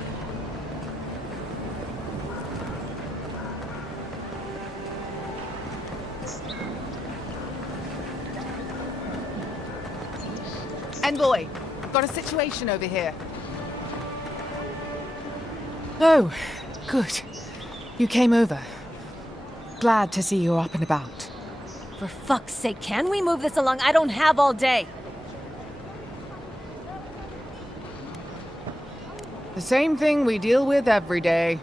Envoy, got a situation over here. Oh, good. You came over. Glad to see you're up and about. For fuck's sake, can we move this along? I don't have all day. The same thing we deal with every day.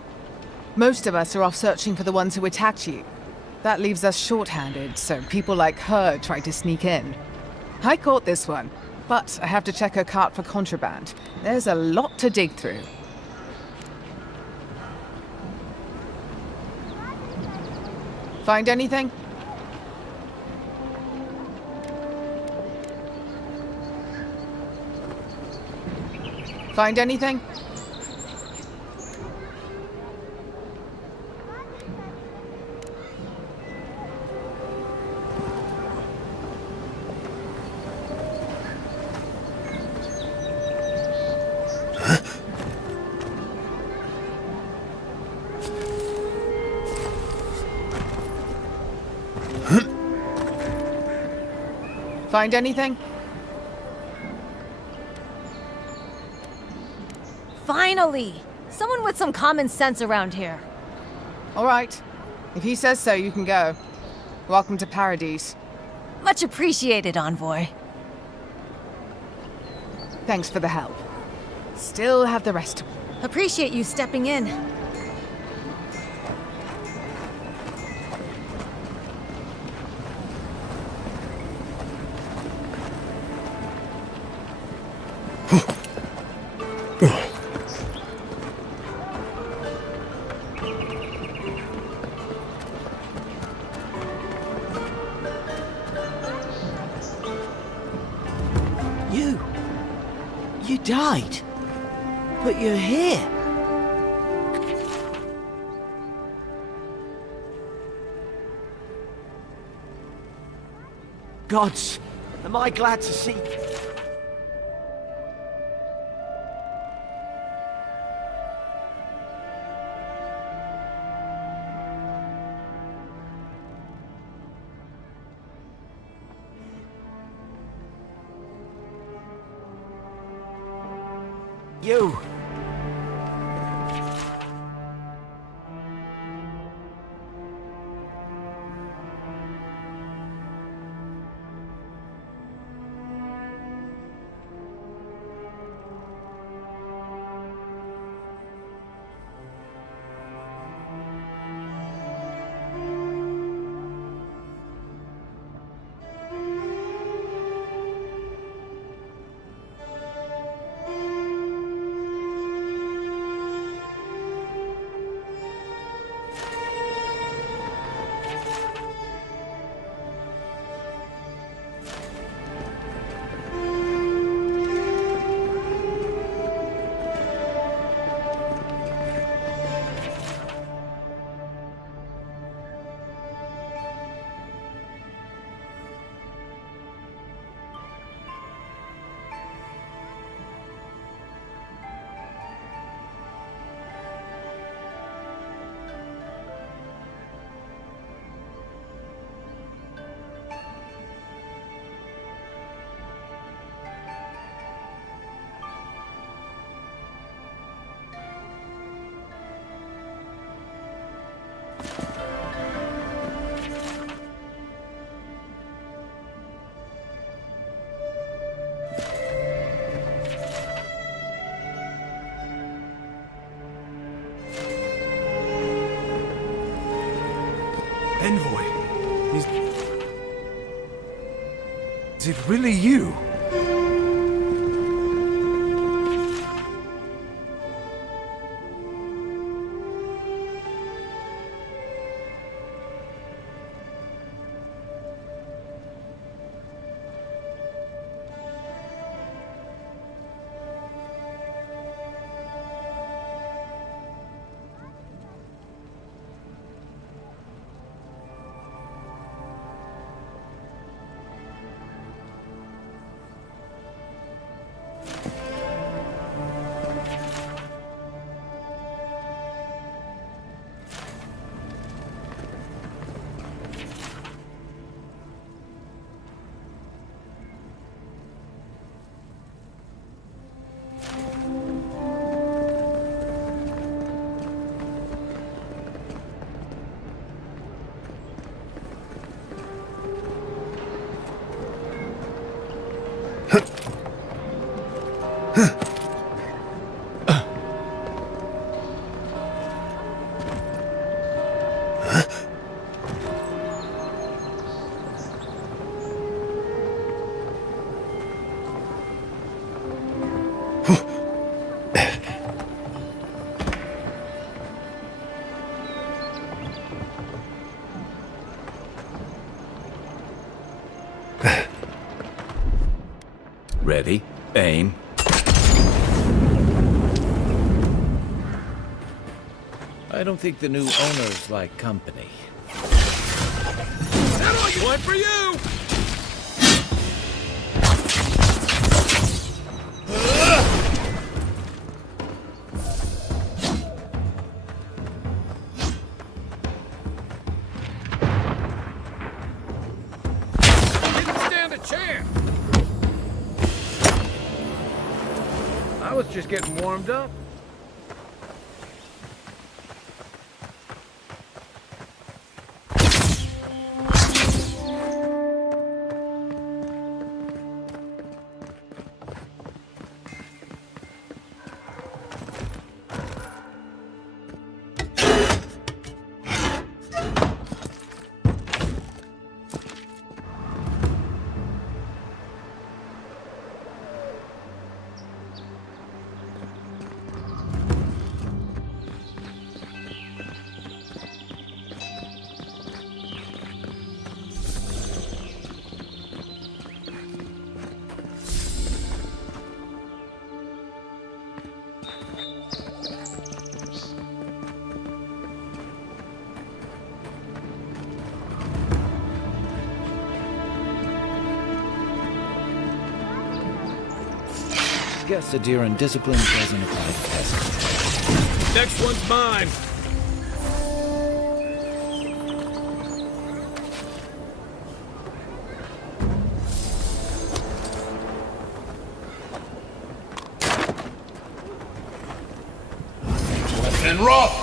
Most of us are off searching for the ones who attacked you. That leaves us short-handed, so people like her try to sneak in. I caught this one, but I have to check her cart for contraband. There's a lot to dig through. Find anything? Find anything? Find anything? Finally! Someone with some common sense around here. All right. If he says so, you can go. Welcome to Paradise. Much appreciated, Envoy. Thanks for the help. Still have the rest. Appreciate you stepping in. You died. But you're here. Gods, am I glad to see... You. Envoy? Is it really you? Ready, aim. I don't think the new owners like company. One for you! Didn't stand a chance. I was just getting warmed up. Guess a deer in discipline doesn't apply to peasants. Next one's mine. And rough.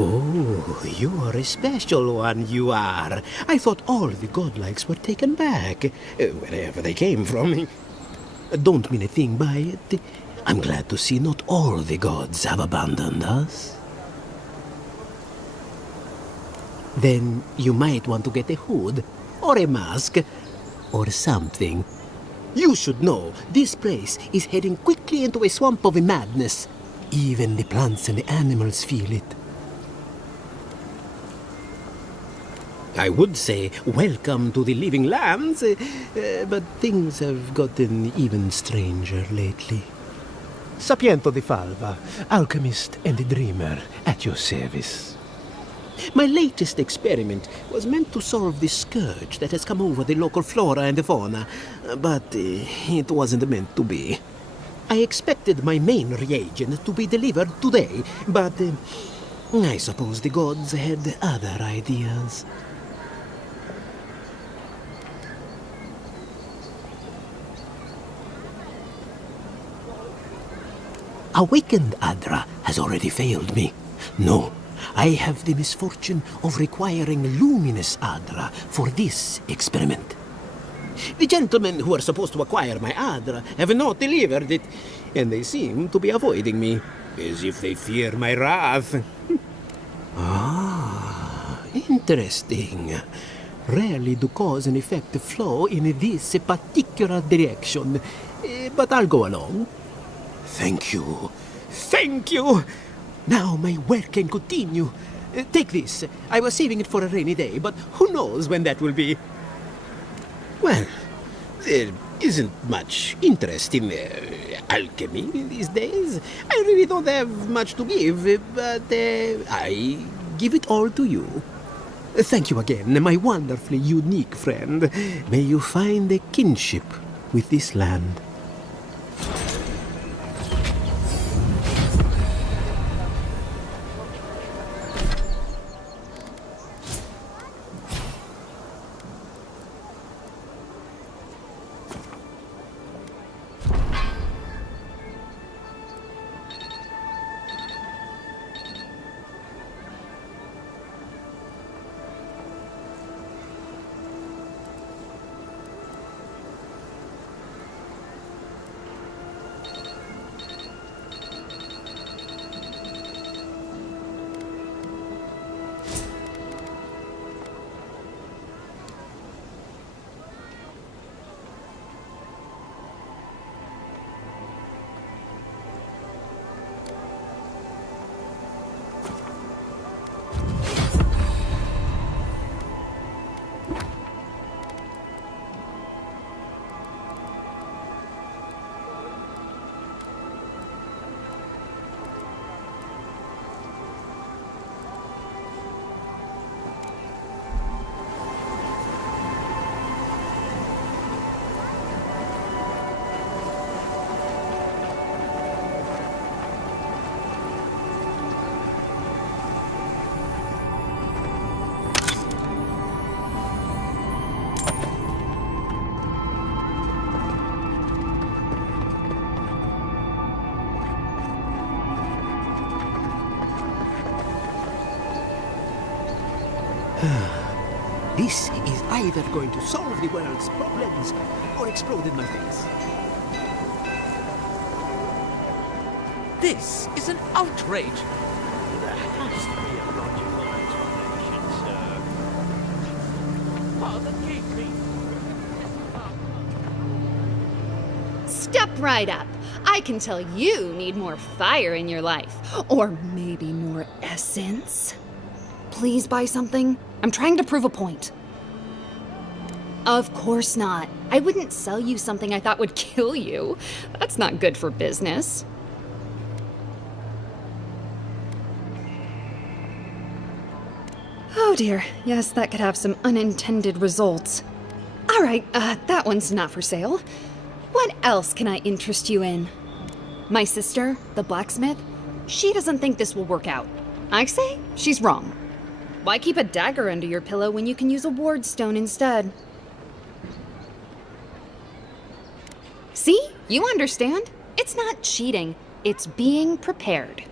Oh, you are a special one, you are. I thought all the godlikes were taken back, wherever they came from. Don't mean a thing by it. I'm glad to see not all the gods have abandoned us. Then you might want to get a hood, or a mask, or something. You should know, this place is heading quickly into a swamp of madness. Even the plants and the animals feel it. I would say welcome to the living lands, but things have gotten even stranger lately. Sapiento di Falva, alchemist and dreamer, at your service. My latest experiment was meant to solve the scourge that has come over the local flora and fauna, but it wasn't meant to be. I expected my main reagent to be delivered today, but I suppose the gods had other ideas. Awakened Adra has already failed me. No, I have the misfortune of requiring luminous Adra for this experiment. The gentlemen who are supposed to acquire my Adra have not delivered it, and they seem to be avoiding me, as if they fear my wrath. Ah, interesting. Rarely do cause and effect flow in this particular direction, but I'll go along. Thank you. Thank you! Now my work can continue. Take this. I was saving it for a rainy day, but who knows when that will be. Well, there isn't much interest in alchemy these days. I really don't have much to give, but I give it all to you. Thank you again, my wonderfully unique friend. May you find a kinship with this land. This is either going to solve the world's problems or explode in my face. This is an outrage. There has to be a logical explanation, sir. Father, keep me. Step right up. I can tell you need more fire in your life. Or maybe more essence. Please buy something. I'm trying to prove a point. Of course not. I wouldn't sell you something I thought would kill you. That's not good for business. Oh dear. Yes, that could have some unintended results. All right, that one's not for sale. What else can I interest you in? My sister, the blacksmith, she doesn't think this will work out. I say she's wrong. Why keep a dagger under your pillow when you can use a ward stone instead? See? You understand? It's not cheating. It's being prepared.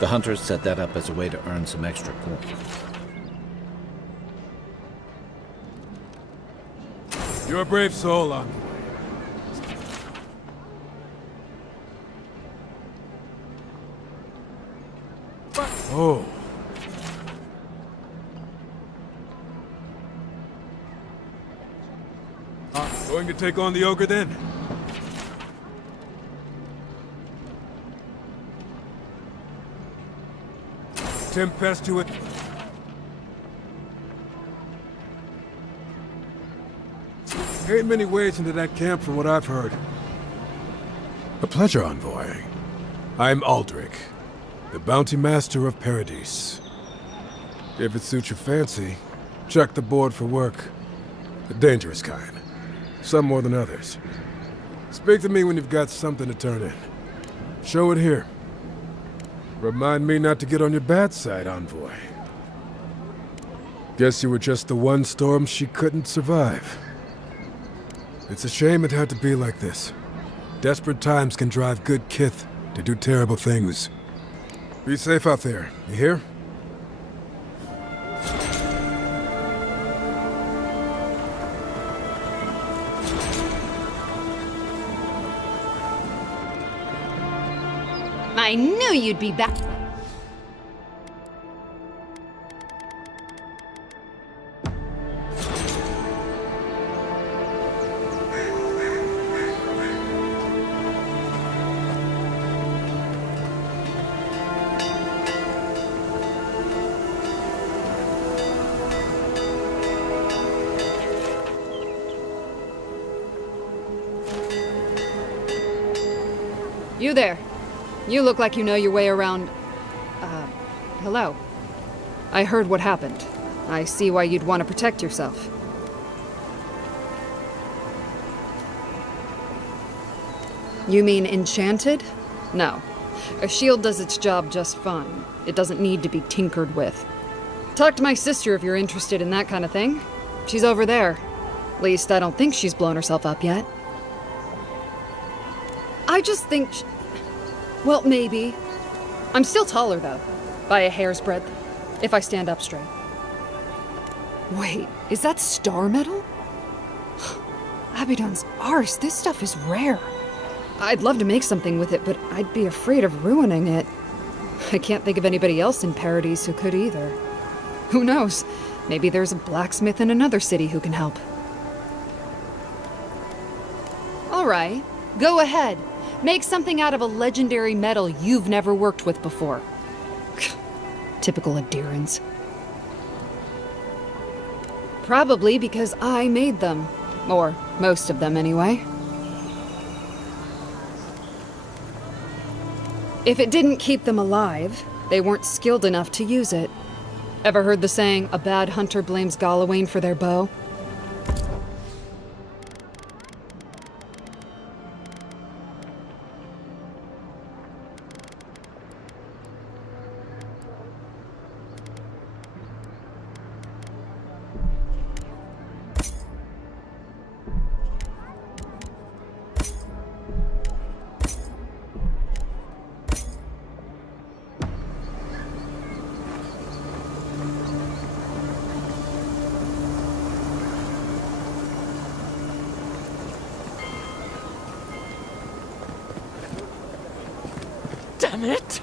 The hunters set that up as a way to earn some extra coin. You're a brave soul, Envoy. Oh. Going to take on the ogre then? Tempestuous. Ain't many ways into that camp from what I've heard. A pleasure, Envoy. I'm Aldrich, the bounty master of Paradise. If it suits your fancy, check the board for work. The dangerous kind. Some more than others. Speak to me when you've got something to turn in. Show it here. Remind me not to get on your bad side, Envoy. Guess you were just the one storm she couldn't survive. It's a shame it had to be like this. Desperate times can drive good kith to do terrible things. Be safe out there, you hear? I knew you'd be back. You there. You look like you know your way around... hello. I heard what happened. I see why you'd want to protect yourself. You mean enchanted? No. A shield does its job just fine. It doesn't need to be tinkered with. Talk to my sister if you're interested in that kind of thing. She's over there. At least I don't think she's blown herself up yet. I just think... Well, maybe. I'm still taller, though. By a hair's breadth. If I stand up straight. Wait, is that star metal? Abaddon's arse, this stuff is rare. I'd love to make something with it, but I'd be afraid of ruining it. I can't think of anybody else in Paradise who could either. Who knows? Maybe there's a blacksmith in another city who can help. All right, go ahead. Make something out of a legendary metal you've never worked with before. Typical adherents. Probably because I made them. Or most of them, anyway. If it didn't keep them alive, they weren't skilled enough to use it. Ever heard the saying, a bad hunter blames Galawain for their bow? Damn it!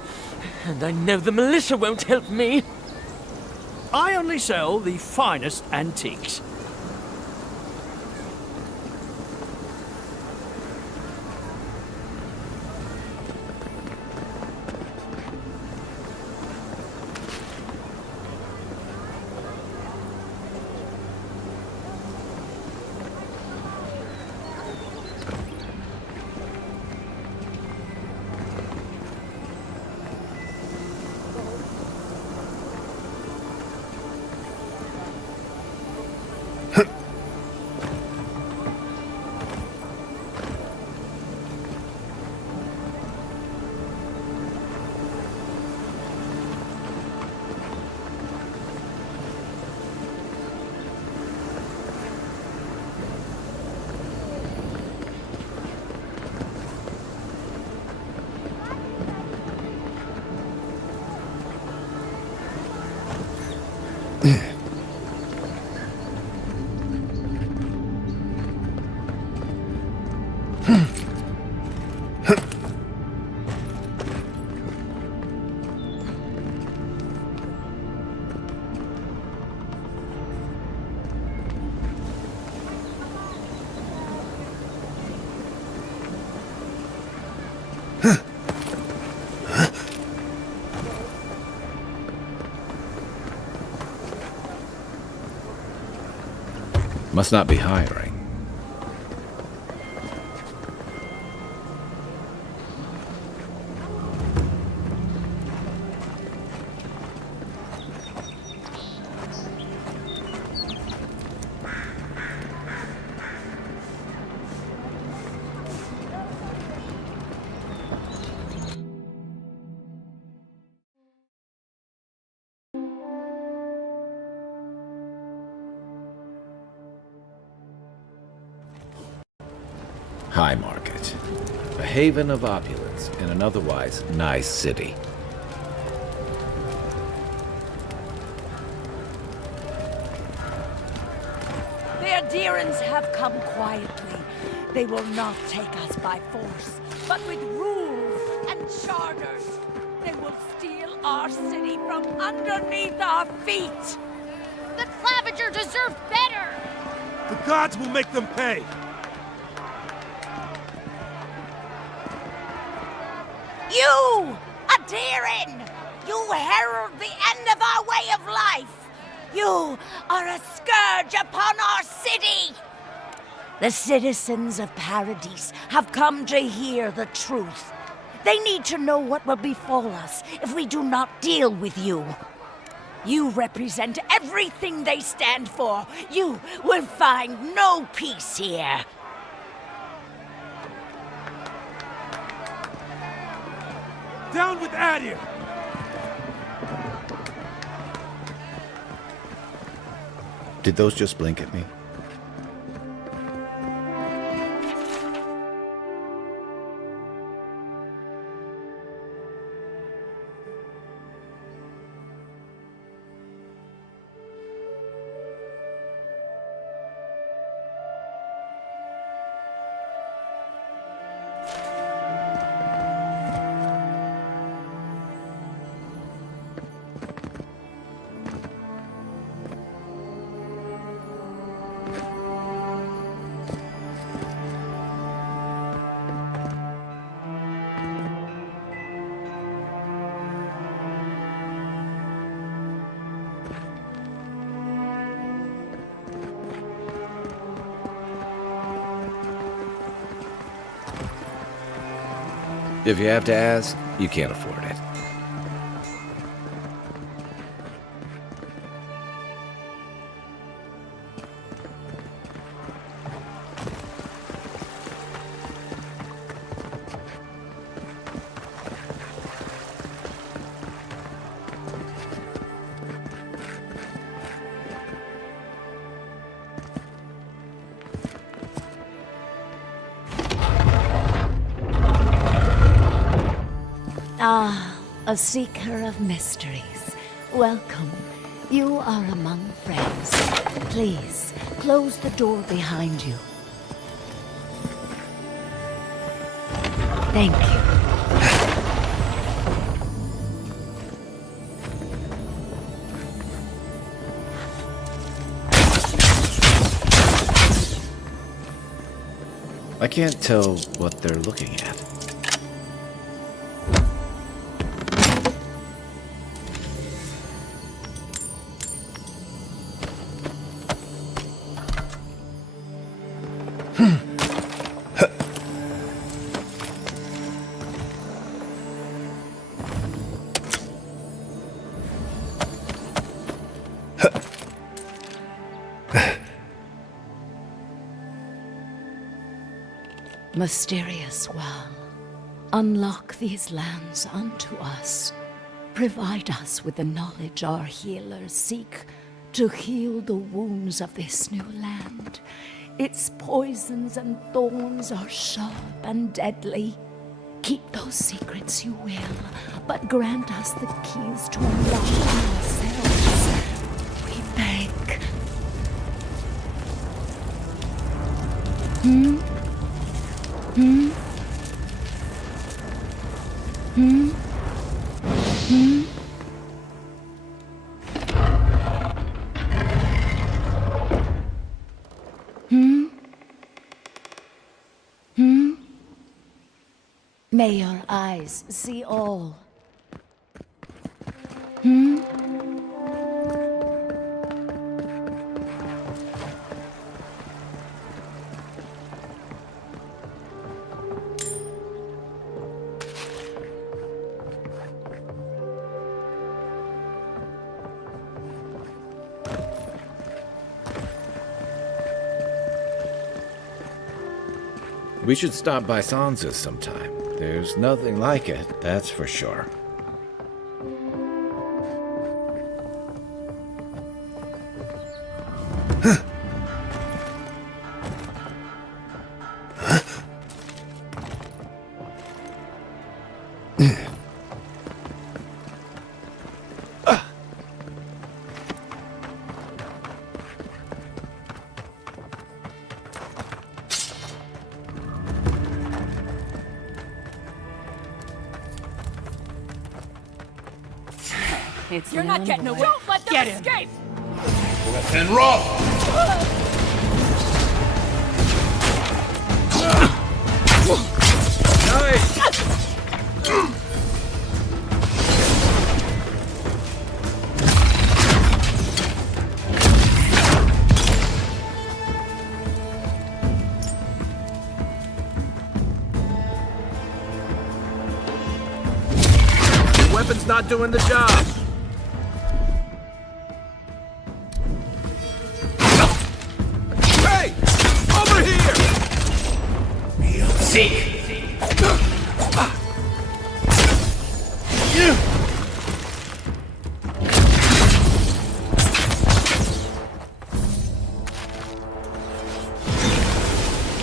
And I know the militia won't help me. I only sell the finest antiques. Must not be hiring. High Market. A haven of opulence in an otherwise nice city. The Adherents have come quietly. They will not take us by force, but with rules and charters. They will steal our city from underneath our feet. The Clavager deserve better! The gods will make them pay! You, Adherin! You herald the end of our way of life! You are a scourge upon our city! The citizens of Paradise have come to hear the truth. They need to know what will befall us if we do not deal with you. You represent everything they stand for. You will find no peace here. Down with Adir! Did those just blink at me? If you have to ask, you can't afford it. Ah, a seeker of mysteries. Welcome. You are among friends. Please, close the door behind you. Thank you. I can't tell what they're looking at. Mysterious well, unlock these lands unto us. Provide us with the knowledge our healers seek to heal the wounds of this new land. Its poisons and thorns are sharp and deadly. Keep those secrets you will, but grant us the keys to unlock them ourselves. We beg. Hmm? Hmm? Hmm? Hmm? Hmm? Hmm? May your eyes see all. We should stop by Sansa's sometime. There's nothing like it, that's for sure. You're not getting away. Don't let them escape! Listen rough! Your weapon's not doing the job.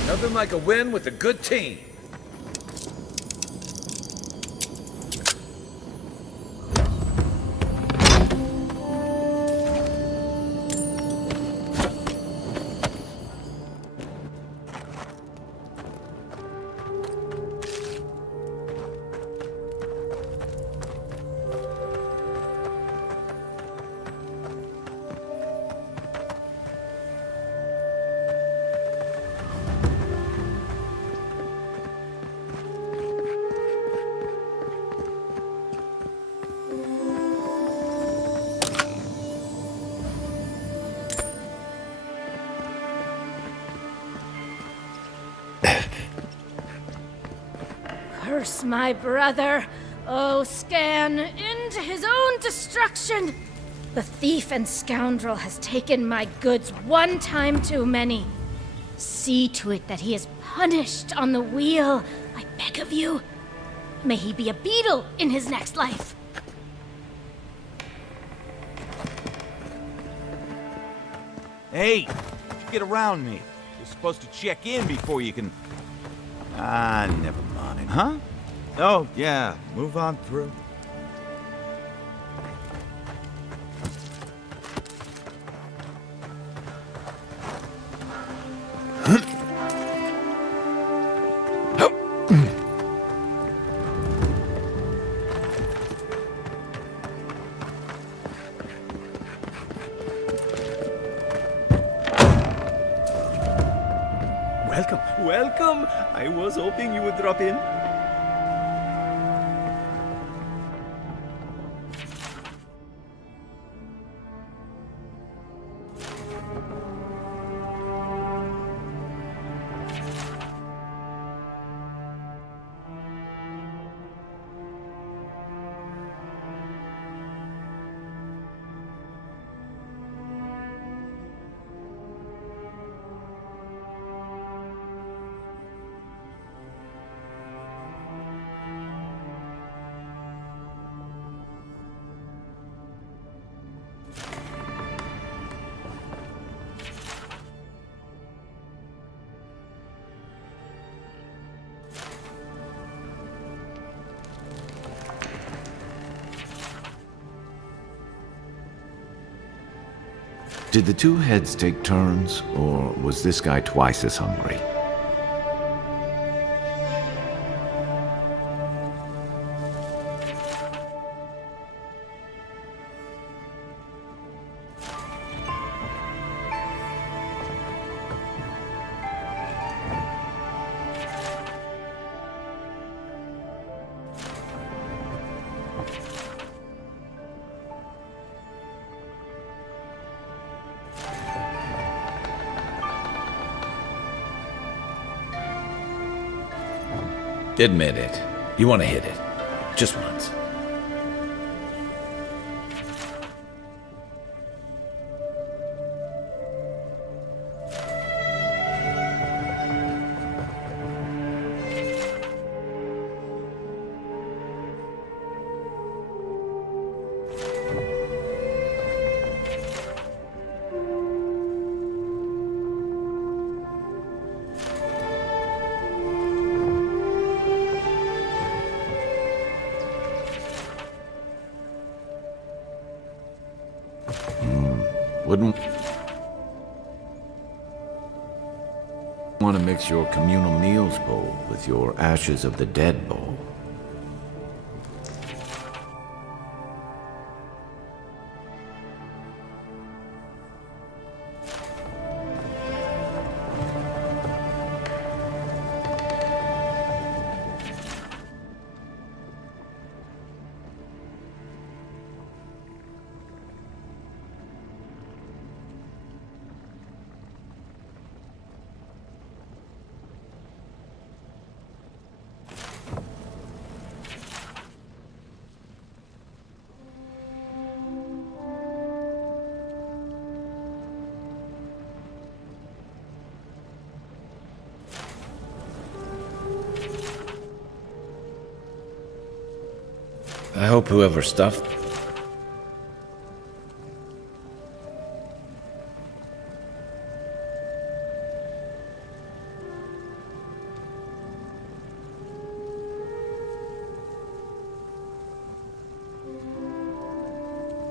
Nothing like a win with a good team. Curse my brother, oh Scan, into his own destruction! The thief and scoundrel has taken my goods one time too many. See to it that he is punished on the wheel, I beg of you. May he be a beetle in his next life. Hey, get around me. You're supposed to check in before you can... Ah, never mind. Huh? Oh, yeah, move on through. Welcome! I was hoping you would drop in. Did the two heads take turns, or was this guy twice as hungry? Admit it. You want to hit it. Just once. Wouldn't want to mix your communal meals bowl with your Ashes of the Dead bowl. I hope whoever stuffed...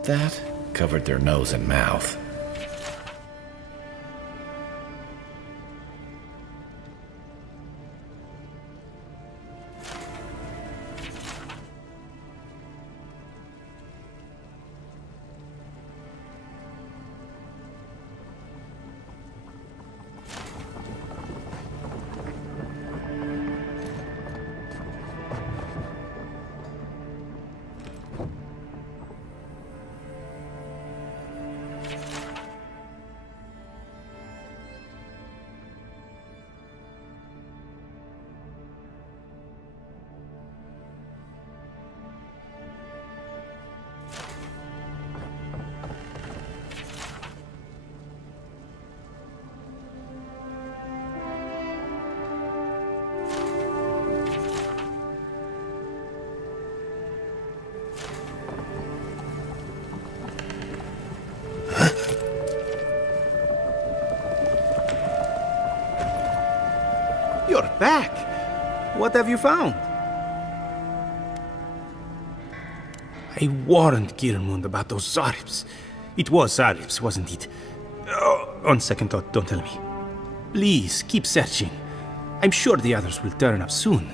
that covered their nose and mouth. You're back. What have you found? I warned Gilmund about those Zaribs. It was Zaribs, wasn't it? Oh, on second thought, don't tell me. Please, keep searching. I'm sure the others will turn up soon.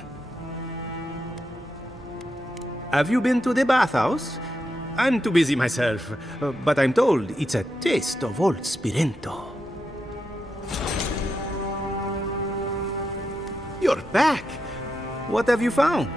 Have you been to the bathhouse? I'm too busy myself, but I'm told it's a taste of old Spirento. You're back. What have you found?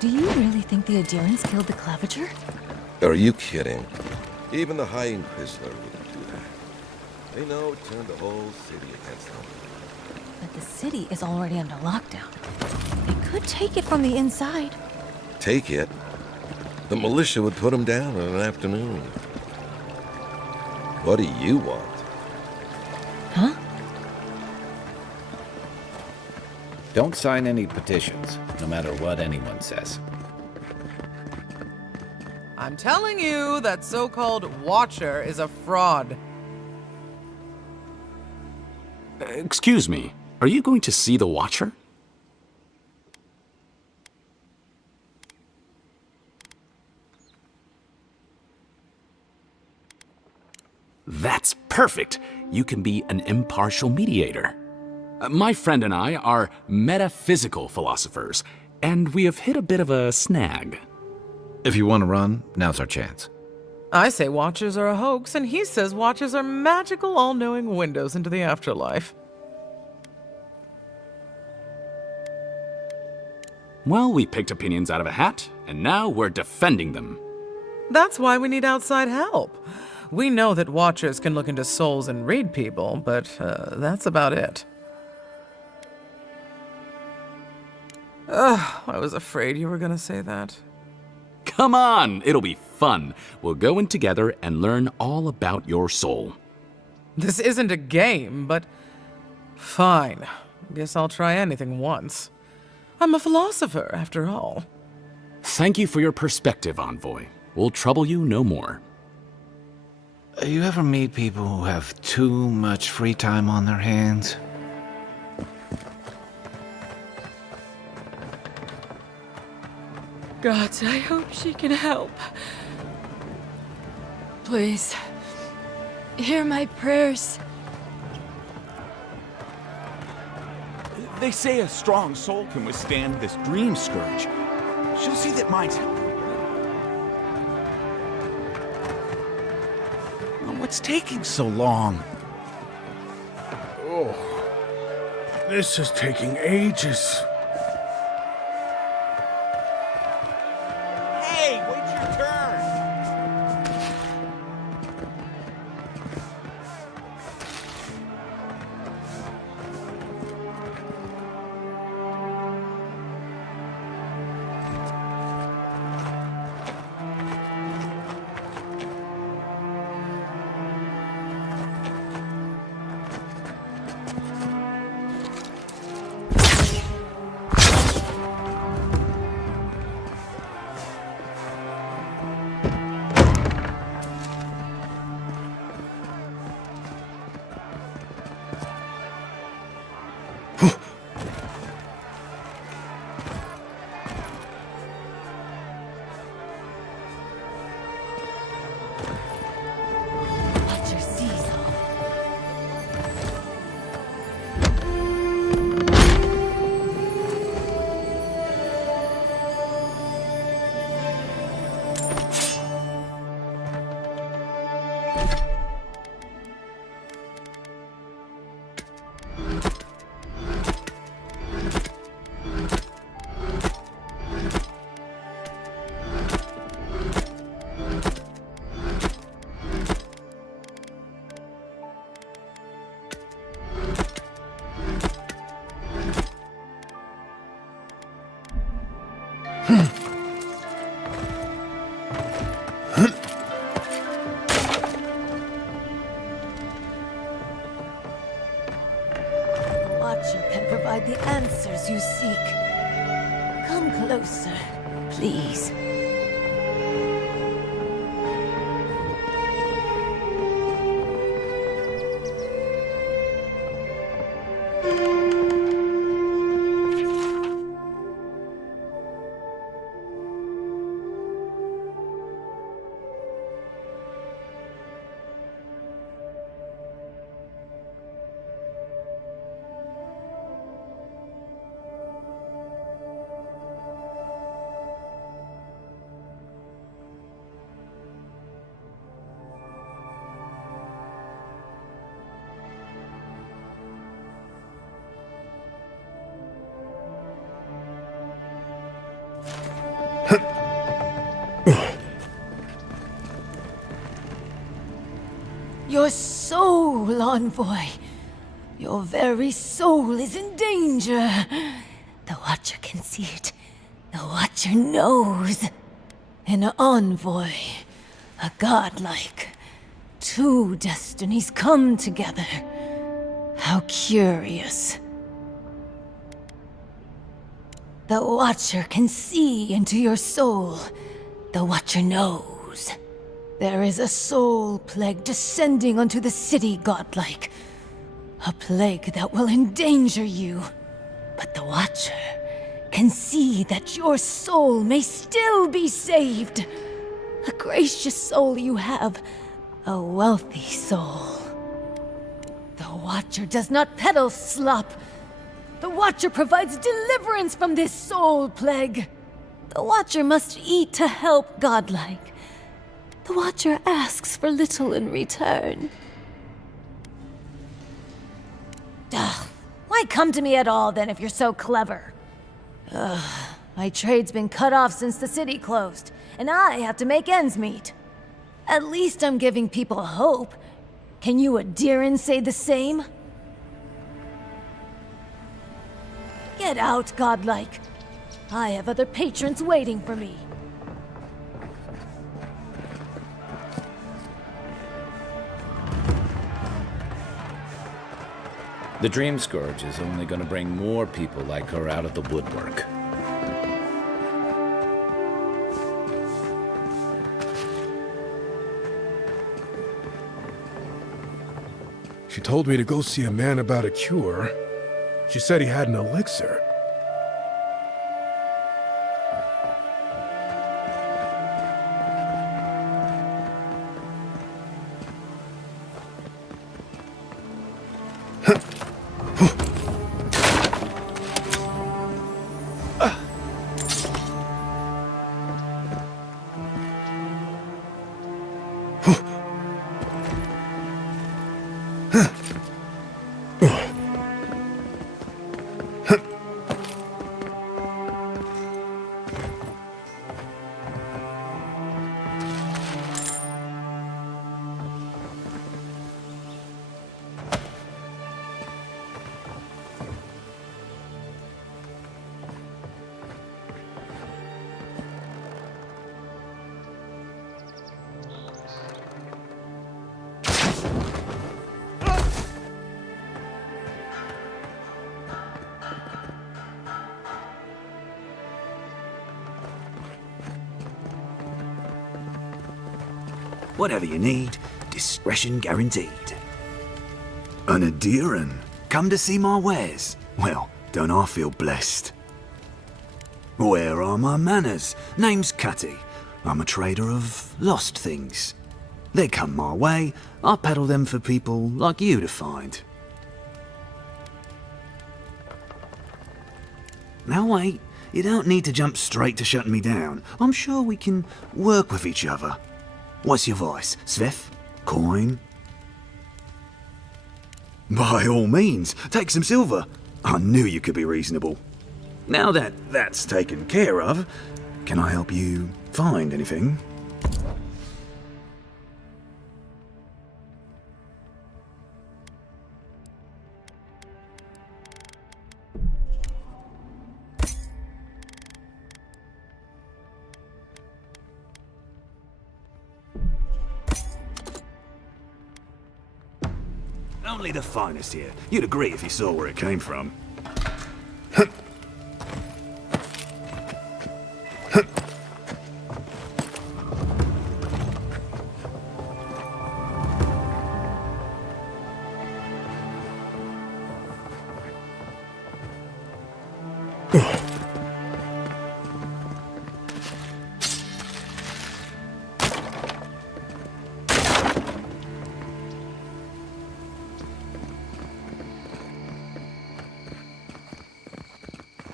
Do you really think the Adherents killed the Claviger? Are you kidding? Even the High Inquisitor wouldn't do that. They know it turned the whole city against them. But the city is already under lockdown. They could take it from the inside. Take it? The militia would put them down in an afternoon. What do you want? Huh? Don't sign any petitions, no matter what anyone says. I'm telling you, that so-called Watcher is a fraud. Excuse me, are you going to see the Watcher? That's perfect. You can be an impartial mediator. My friend and I are metaphysical philosophers, and we have hit a bit of a snag. If you want to run, now's our chance. I say Watchers are a hoax, and he says Watchers are magical, all-knowing windows into the afterlife. Well, we picked opinions out of a hat, and now we're defending them. That's why we need outside help. We know that Watchers can look into souls and read people, but that's about it. Ugh, I was afraid you were gonna say that. Come on, it'll be fun. We'll go in together and learn all about your soul. This isn't a game, but fine. Guess I'll try anything once. I'm a philosopher, after all. Thank you for your perspective, Envoy. We'll trouble you no more. You ever meet people who have too much free time on their hands? Gods, I hope she can help. Please, hear my prayers. They say a strong soul can withstand this dream scourge. She'll see that mine's... What's taking so long? Oh, this is taking ages. Hey, wait your turn! Watcher can provide the answers you seek. Come closer, please. Your soul, Envoy. Your very soul is in danger. The Watcher can see it. The Watcher knows. An Envoy, a godlike. Two destinies come together. How curious. The Watcher can see into your soul. The Watcher knows. There is a soul plague descending onto the city, godlike. A plague that will endanger you. But the Watcher can see that your soul may still be saved. A gracious soul you have, a wealthy soul. The Watcher does not peddle slop. The Watcher provides deliverance from this soul plague. The Watcher must eat to help godlike. The Watcher asks for little in return. Ugh, why come to me at all then if you're so clever? Ugh, my trade's been cut off since the city closed, and I have to make ends meet. At least I'm giving people hope. Can you Adiran say the same? Get out, godlike. I have other patrons waiting for me. The Dream Scourge is only going to bring more people like her out of the woodwork. She told me to go see a man about a cure. She said he had an elixir. Whatever you need, discretion guaranteed. An Adiran? Come to see my wares? Well, don't I feel blessed? Where are my manners? Name's Cutty. I'm a trader of lost things. They come my way, I peddle them for people like you to find. Now wait, you don't need to jump straight to shutting me down. I'm sure we can work with each other. What's your voice? Sveth? Coin? By all means, take some silver. I knew you could be reasonable. Now that that's taken care of, can I help you find anything? Only the finest here. You'd agree if you saw where it came from.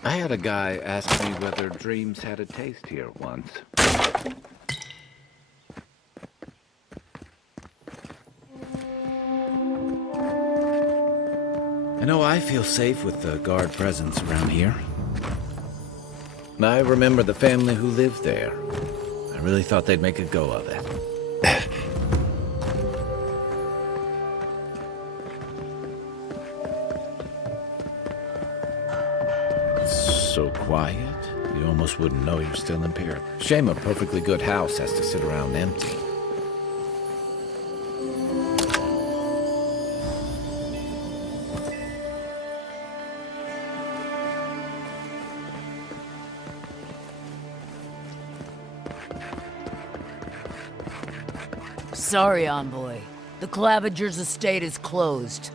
I had a guy ask me whether dreams had a taste here once. I know I feel safe with the guard presence around here. I remember the family who lived there. I really thought they'd make a go of it. So quiet, you almost wouldn't know you're still in Pyramid. Shame a perfectly good house has to sit around empty. Sorry, envoy. The Clavager's estate is closed.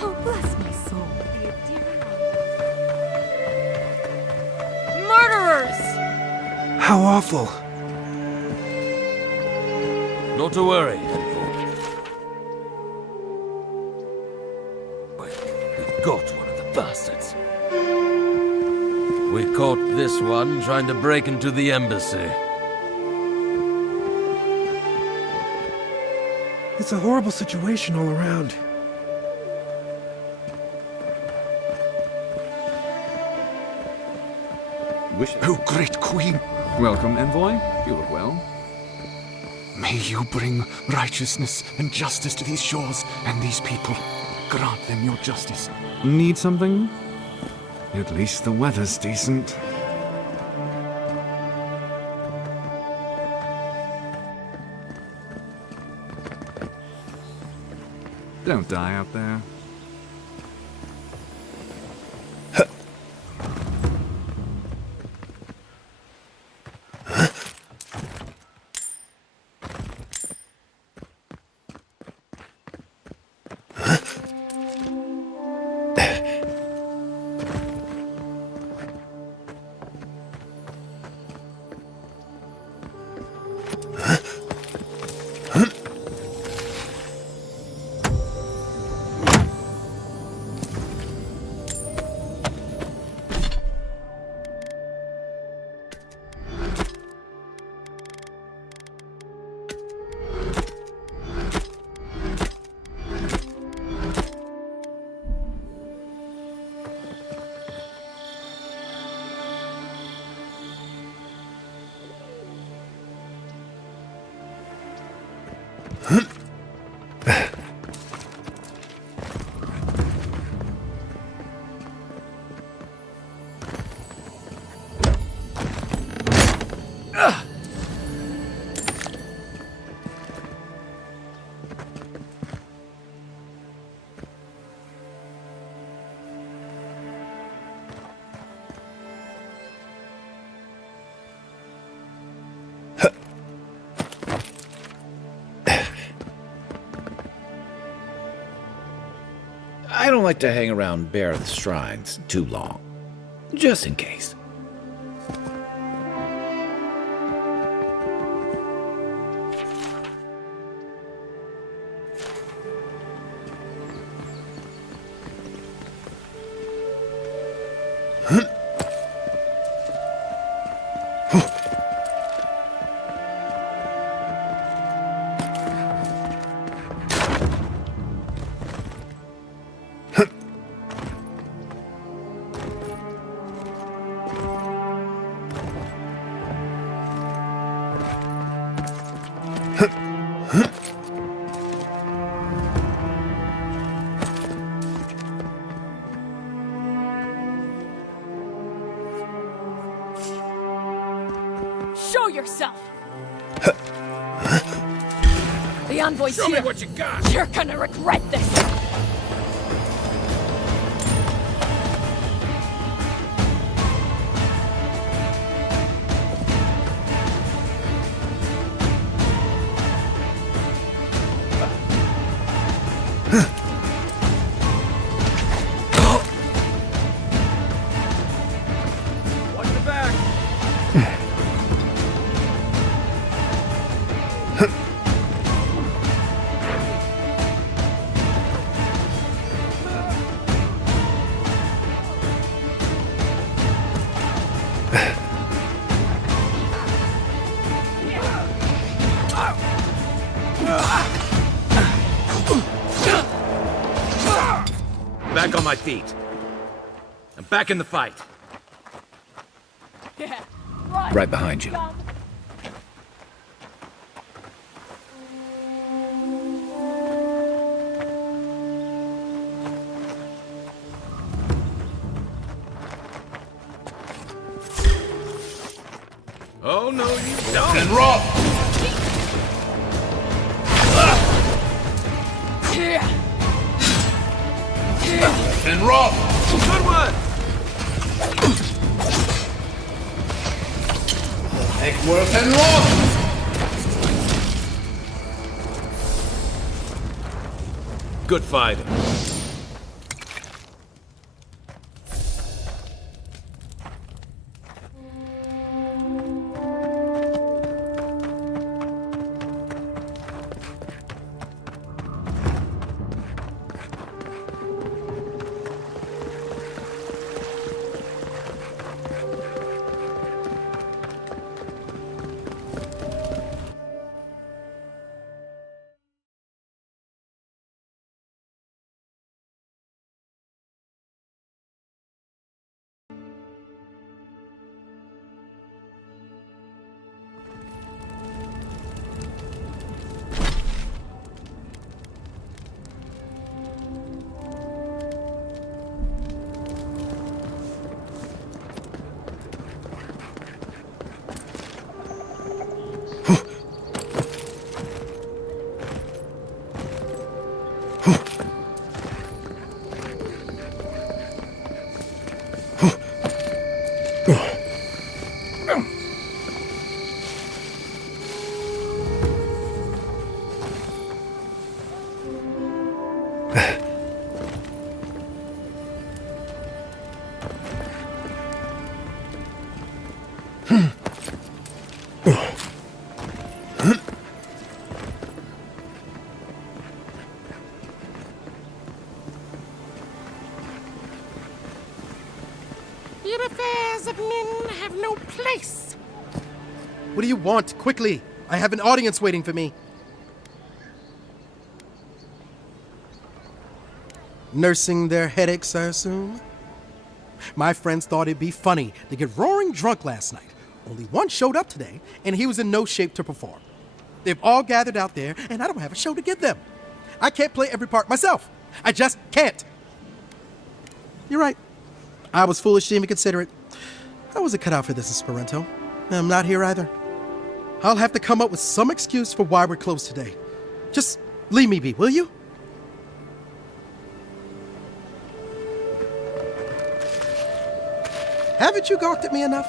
Oh, bless my soul. Murderers! How awful. Not to worry, Envoy. We got one of the bastards. We caught this one trying to break into the embassy. It's a horrible situation all around. Oh, great queen! Welcome, Envoy. You look well. May you bring righteousness and justice to these shores and these people. Grant them your justice. Need something? At least the weather's decent. Don't die out there. I don't like to hang around Bareth's shrines too long. Just in case. Show yourself! The envoy's Show here. me what you got! You're gonna regret this! Watch the back! my feet. I'm back in the fight. Yeah, Right behind you. Oh, no, you don't. And rough. And rough. Good one. Eckworth and rough. Good fighting. Your affairs of men have no place. What do you want? Quickly! I have an audience waiting for me. Nursing their headaches, I assume? My friends thought it'd be funny to get roaring drunk last night. Only one showed up today, and he was in no shape to perform. They've all gathered out there, and I don't have a show to give them. I can't play every part myself. I just can't. You're right. I was foolish to even consider it. I wasn't cut out for this, Esperanto. I'm not here either. I'll have to come up with some excuse for why we're closed today. Just leave me be, will you? Haven't you gawked at me enough?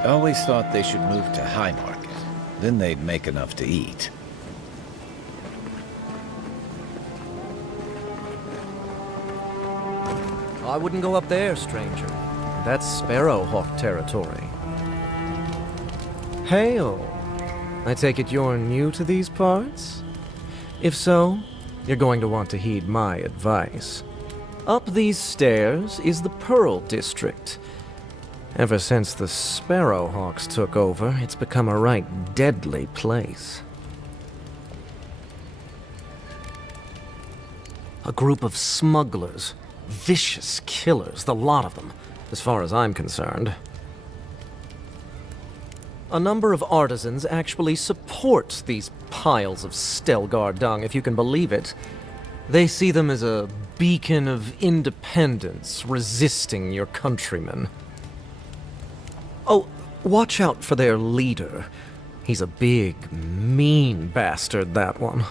I always thought they should move to High Market. Then they'd make enough to eat. I wouldn't go up there, stranger. That's Sparrowhawk territory. Hail. I take it you're new to these parts? If so, you're going to want to heed my advice. Up these stairs is the Pearl District. Ever since the Sparrowhawks took over, it's become a right deadly place. A group of smugglers, vicious killers, the lot of them, as far as I'm concerned. A number of artisans actually support these piles of Stelgar dung, if you can believe it. They see them as a beacon of independence, resisting your countrymen. Oh, watch out for their leader. He's a big, mean bastard, that one.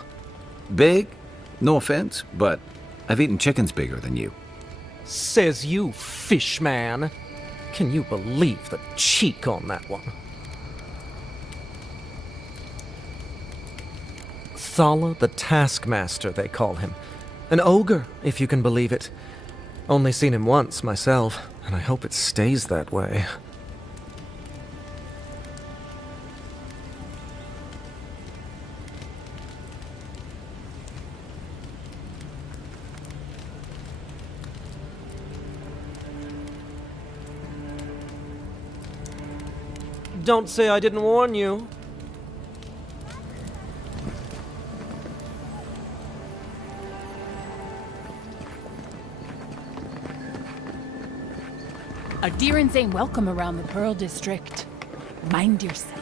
Big? No offense, but I've eaten chickens bigger than you. Says you, fish man. Can you believe the cheek on that one? Thala the Taskmaster, they call him. An ogre, if you can believe it. Only seen him once, myself, and I hope it stays that way. Don't say I didn't warn you. Adherents ain't welcome around the Pearl District. Mind yourself.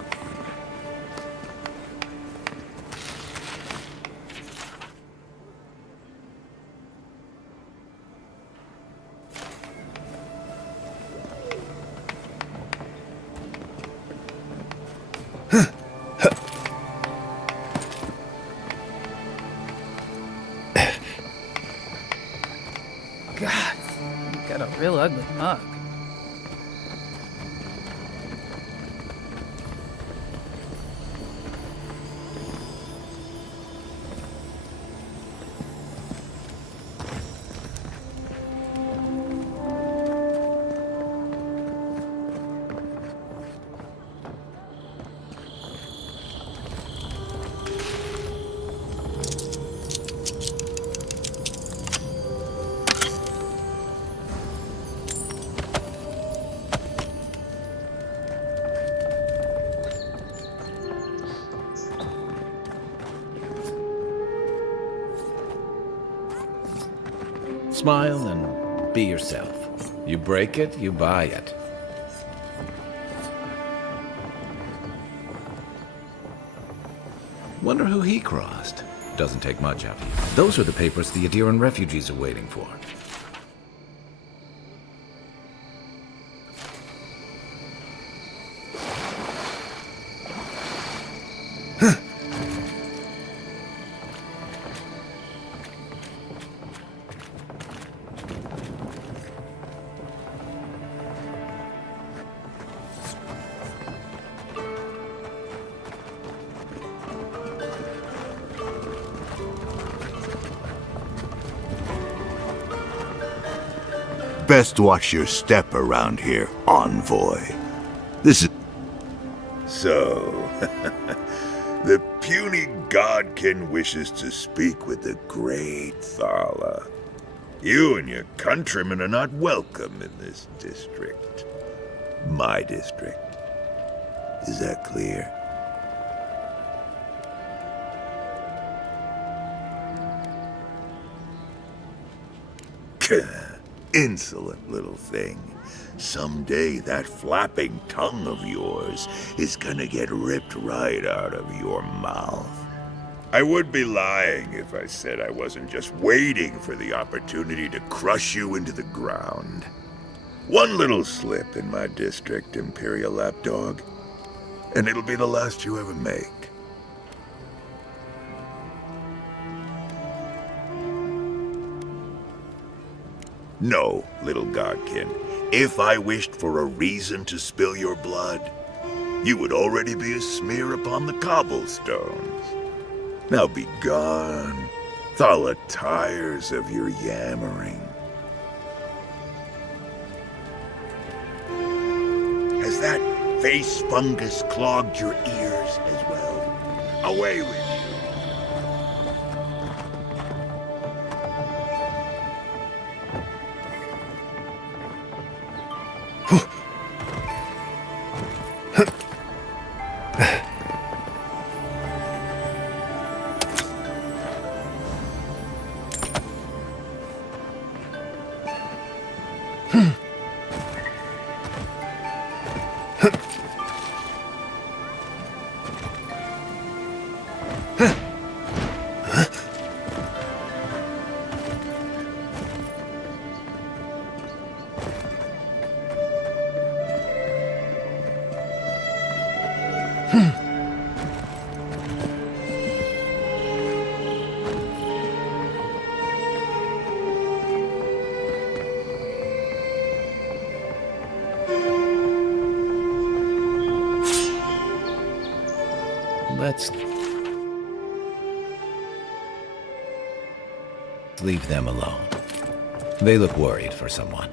God, you got a real ugly mug. Smile and be yourself. You break it, you buy it. Wonder who he crossed. Doesn't take much out of you. Those are the papers the Adiran refugees are waiting for. Best watch your step around here, envoy. This is... So, the puny godkin wishes to speak with the great Thala. You and your countrymen are not welcome in this district. My district. Is that clear? Insolent little thing. Someday that flapping tongue of yours is gonna get ripped right out of your mouth. I would be lying if I said I wasn't just waiting for the opportunity to crush you into the ground. One little slip in my district, Imperial Lapdog, and it'll be the last you ever make. No, little godkin. If I wished for a reason to spill your blood, you would already be a smear upon the cobblestones. Now be gone. Thala tires of your yammering. Has that face fungus clogged your ears as well? Away with you. Let's leave them alone. They look worried for someone.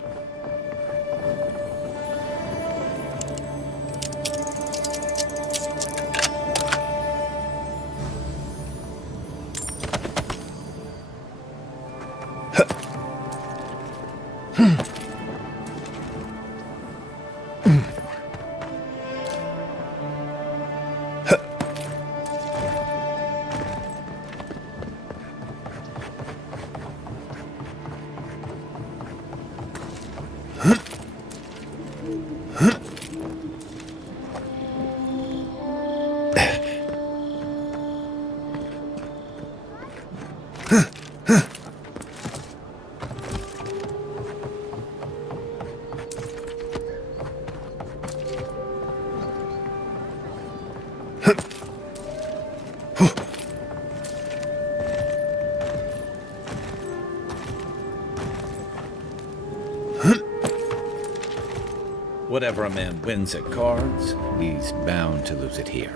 Whatever a man wins at cards, he's bound to lose it here.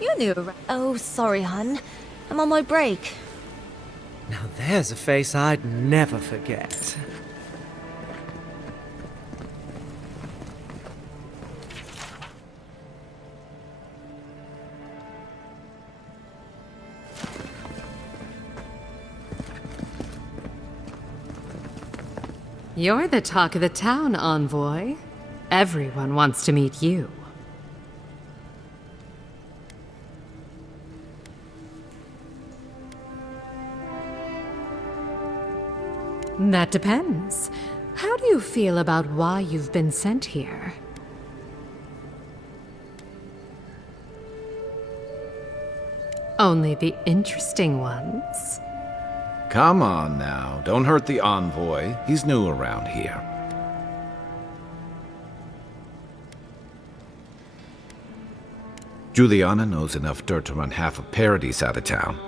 You knew. Oh, sorry, hun. I'm on my break. Now there's a face I'd never forget. You're the talk of the town, envoy. Everyone wants to meet you. That depends. How do you feel about why you've been sent here? Only the interesting ones. Come on now, don't hurt the envoy. He's new around here. Juliana knows enough dirt to run half of Paradise out of town.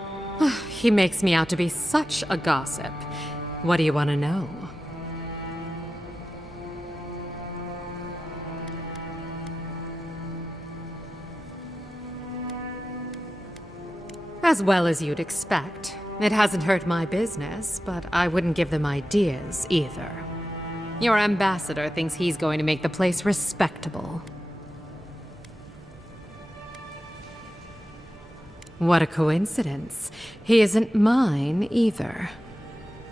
He makes me out to be such a gossip. What do you want to know? As well as you'd expect. It hasn't hurt my business, but I wouldn't give them ideas either. Your ambassador thinks he's going to make the place respectable. What a coincidence. He isn't mine either.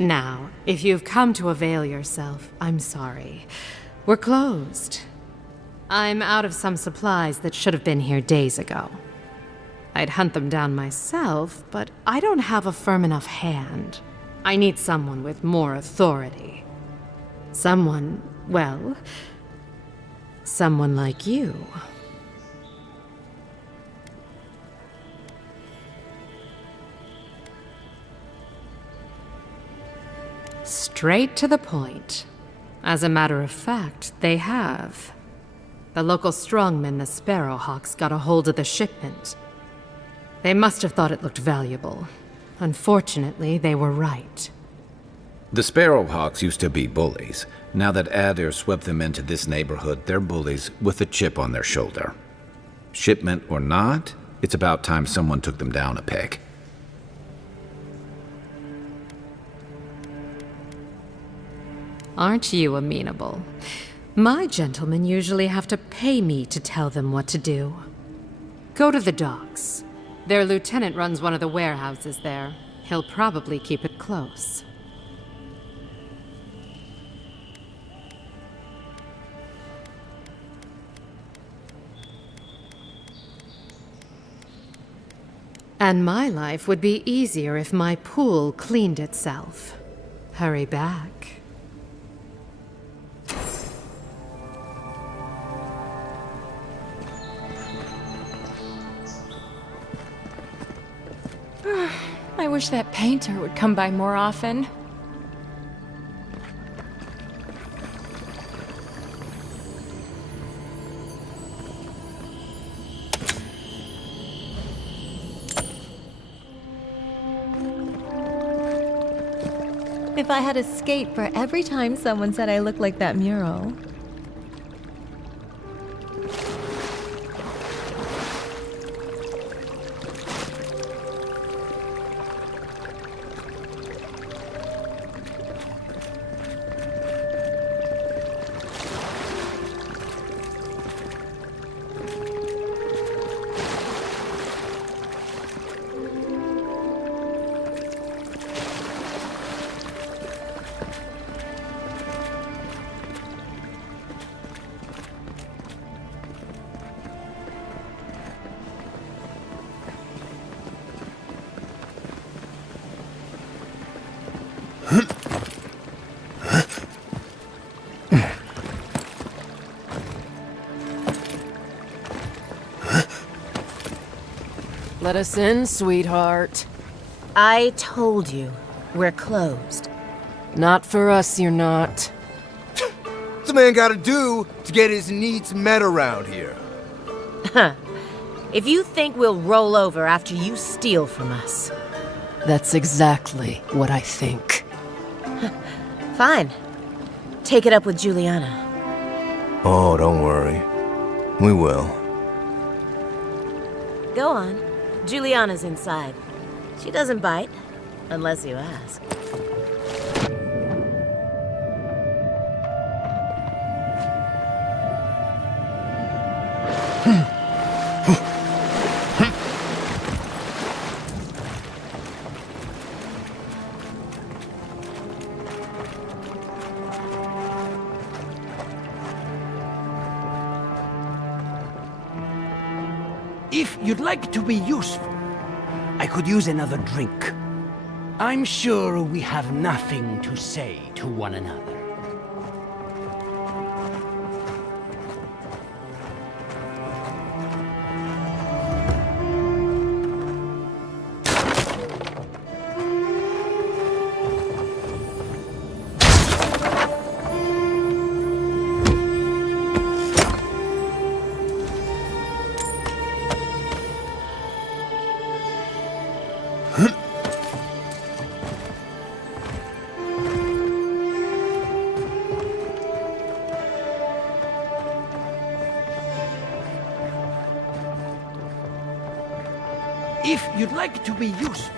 Now, if you've come to avail yourself, I'm sorry. We're closed. I'm out of some supplies that should have been here days ago. I'd hunt them down myself, but I don't have a firm enough hand. I need someone with more authority. Someone, well, someone like you. Straight to the point. As a matter of fact, they have. The local strongmen, the Sparrowhawks, got a hold of the shipment. They must have thought it looked valuable. Unfortunately, they were right. The Sparrowhawks used to be bullies. Now that Adair swept them into this neighborhood, they're bullies with a chip on their shoulder. Shipment or not, it's about time someone took them down a peg. Aren't you amenable? My gentlemen usually have to pay me to tell them what to do. Go to the docks. Their lieutenant runs one of the warehouses there. He'll probably keep it close. And my life would be easier if my pool cleaned itself. Hurry back. I wish that painter would come by more often. If I had a skate for every time someone said I looked like that mural. Let us in, sweetheart. I told you, we're closed. Not for us, you're not. What's a man gotta do to get his needs met around here? If you think we'll roll over after you steal from us. That's exactly what I think. Fine. Take it up with Juliana. Oh, don't worry. We will. Go on. Juliana's inside. She doesn't bite, unless you ask. If you'd like to be useful, I could use another drink. I'm sure we have nothing to say to one another. If you'd like to be useful,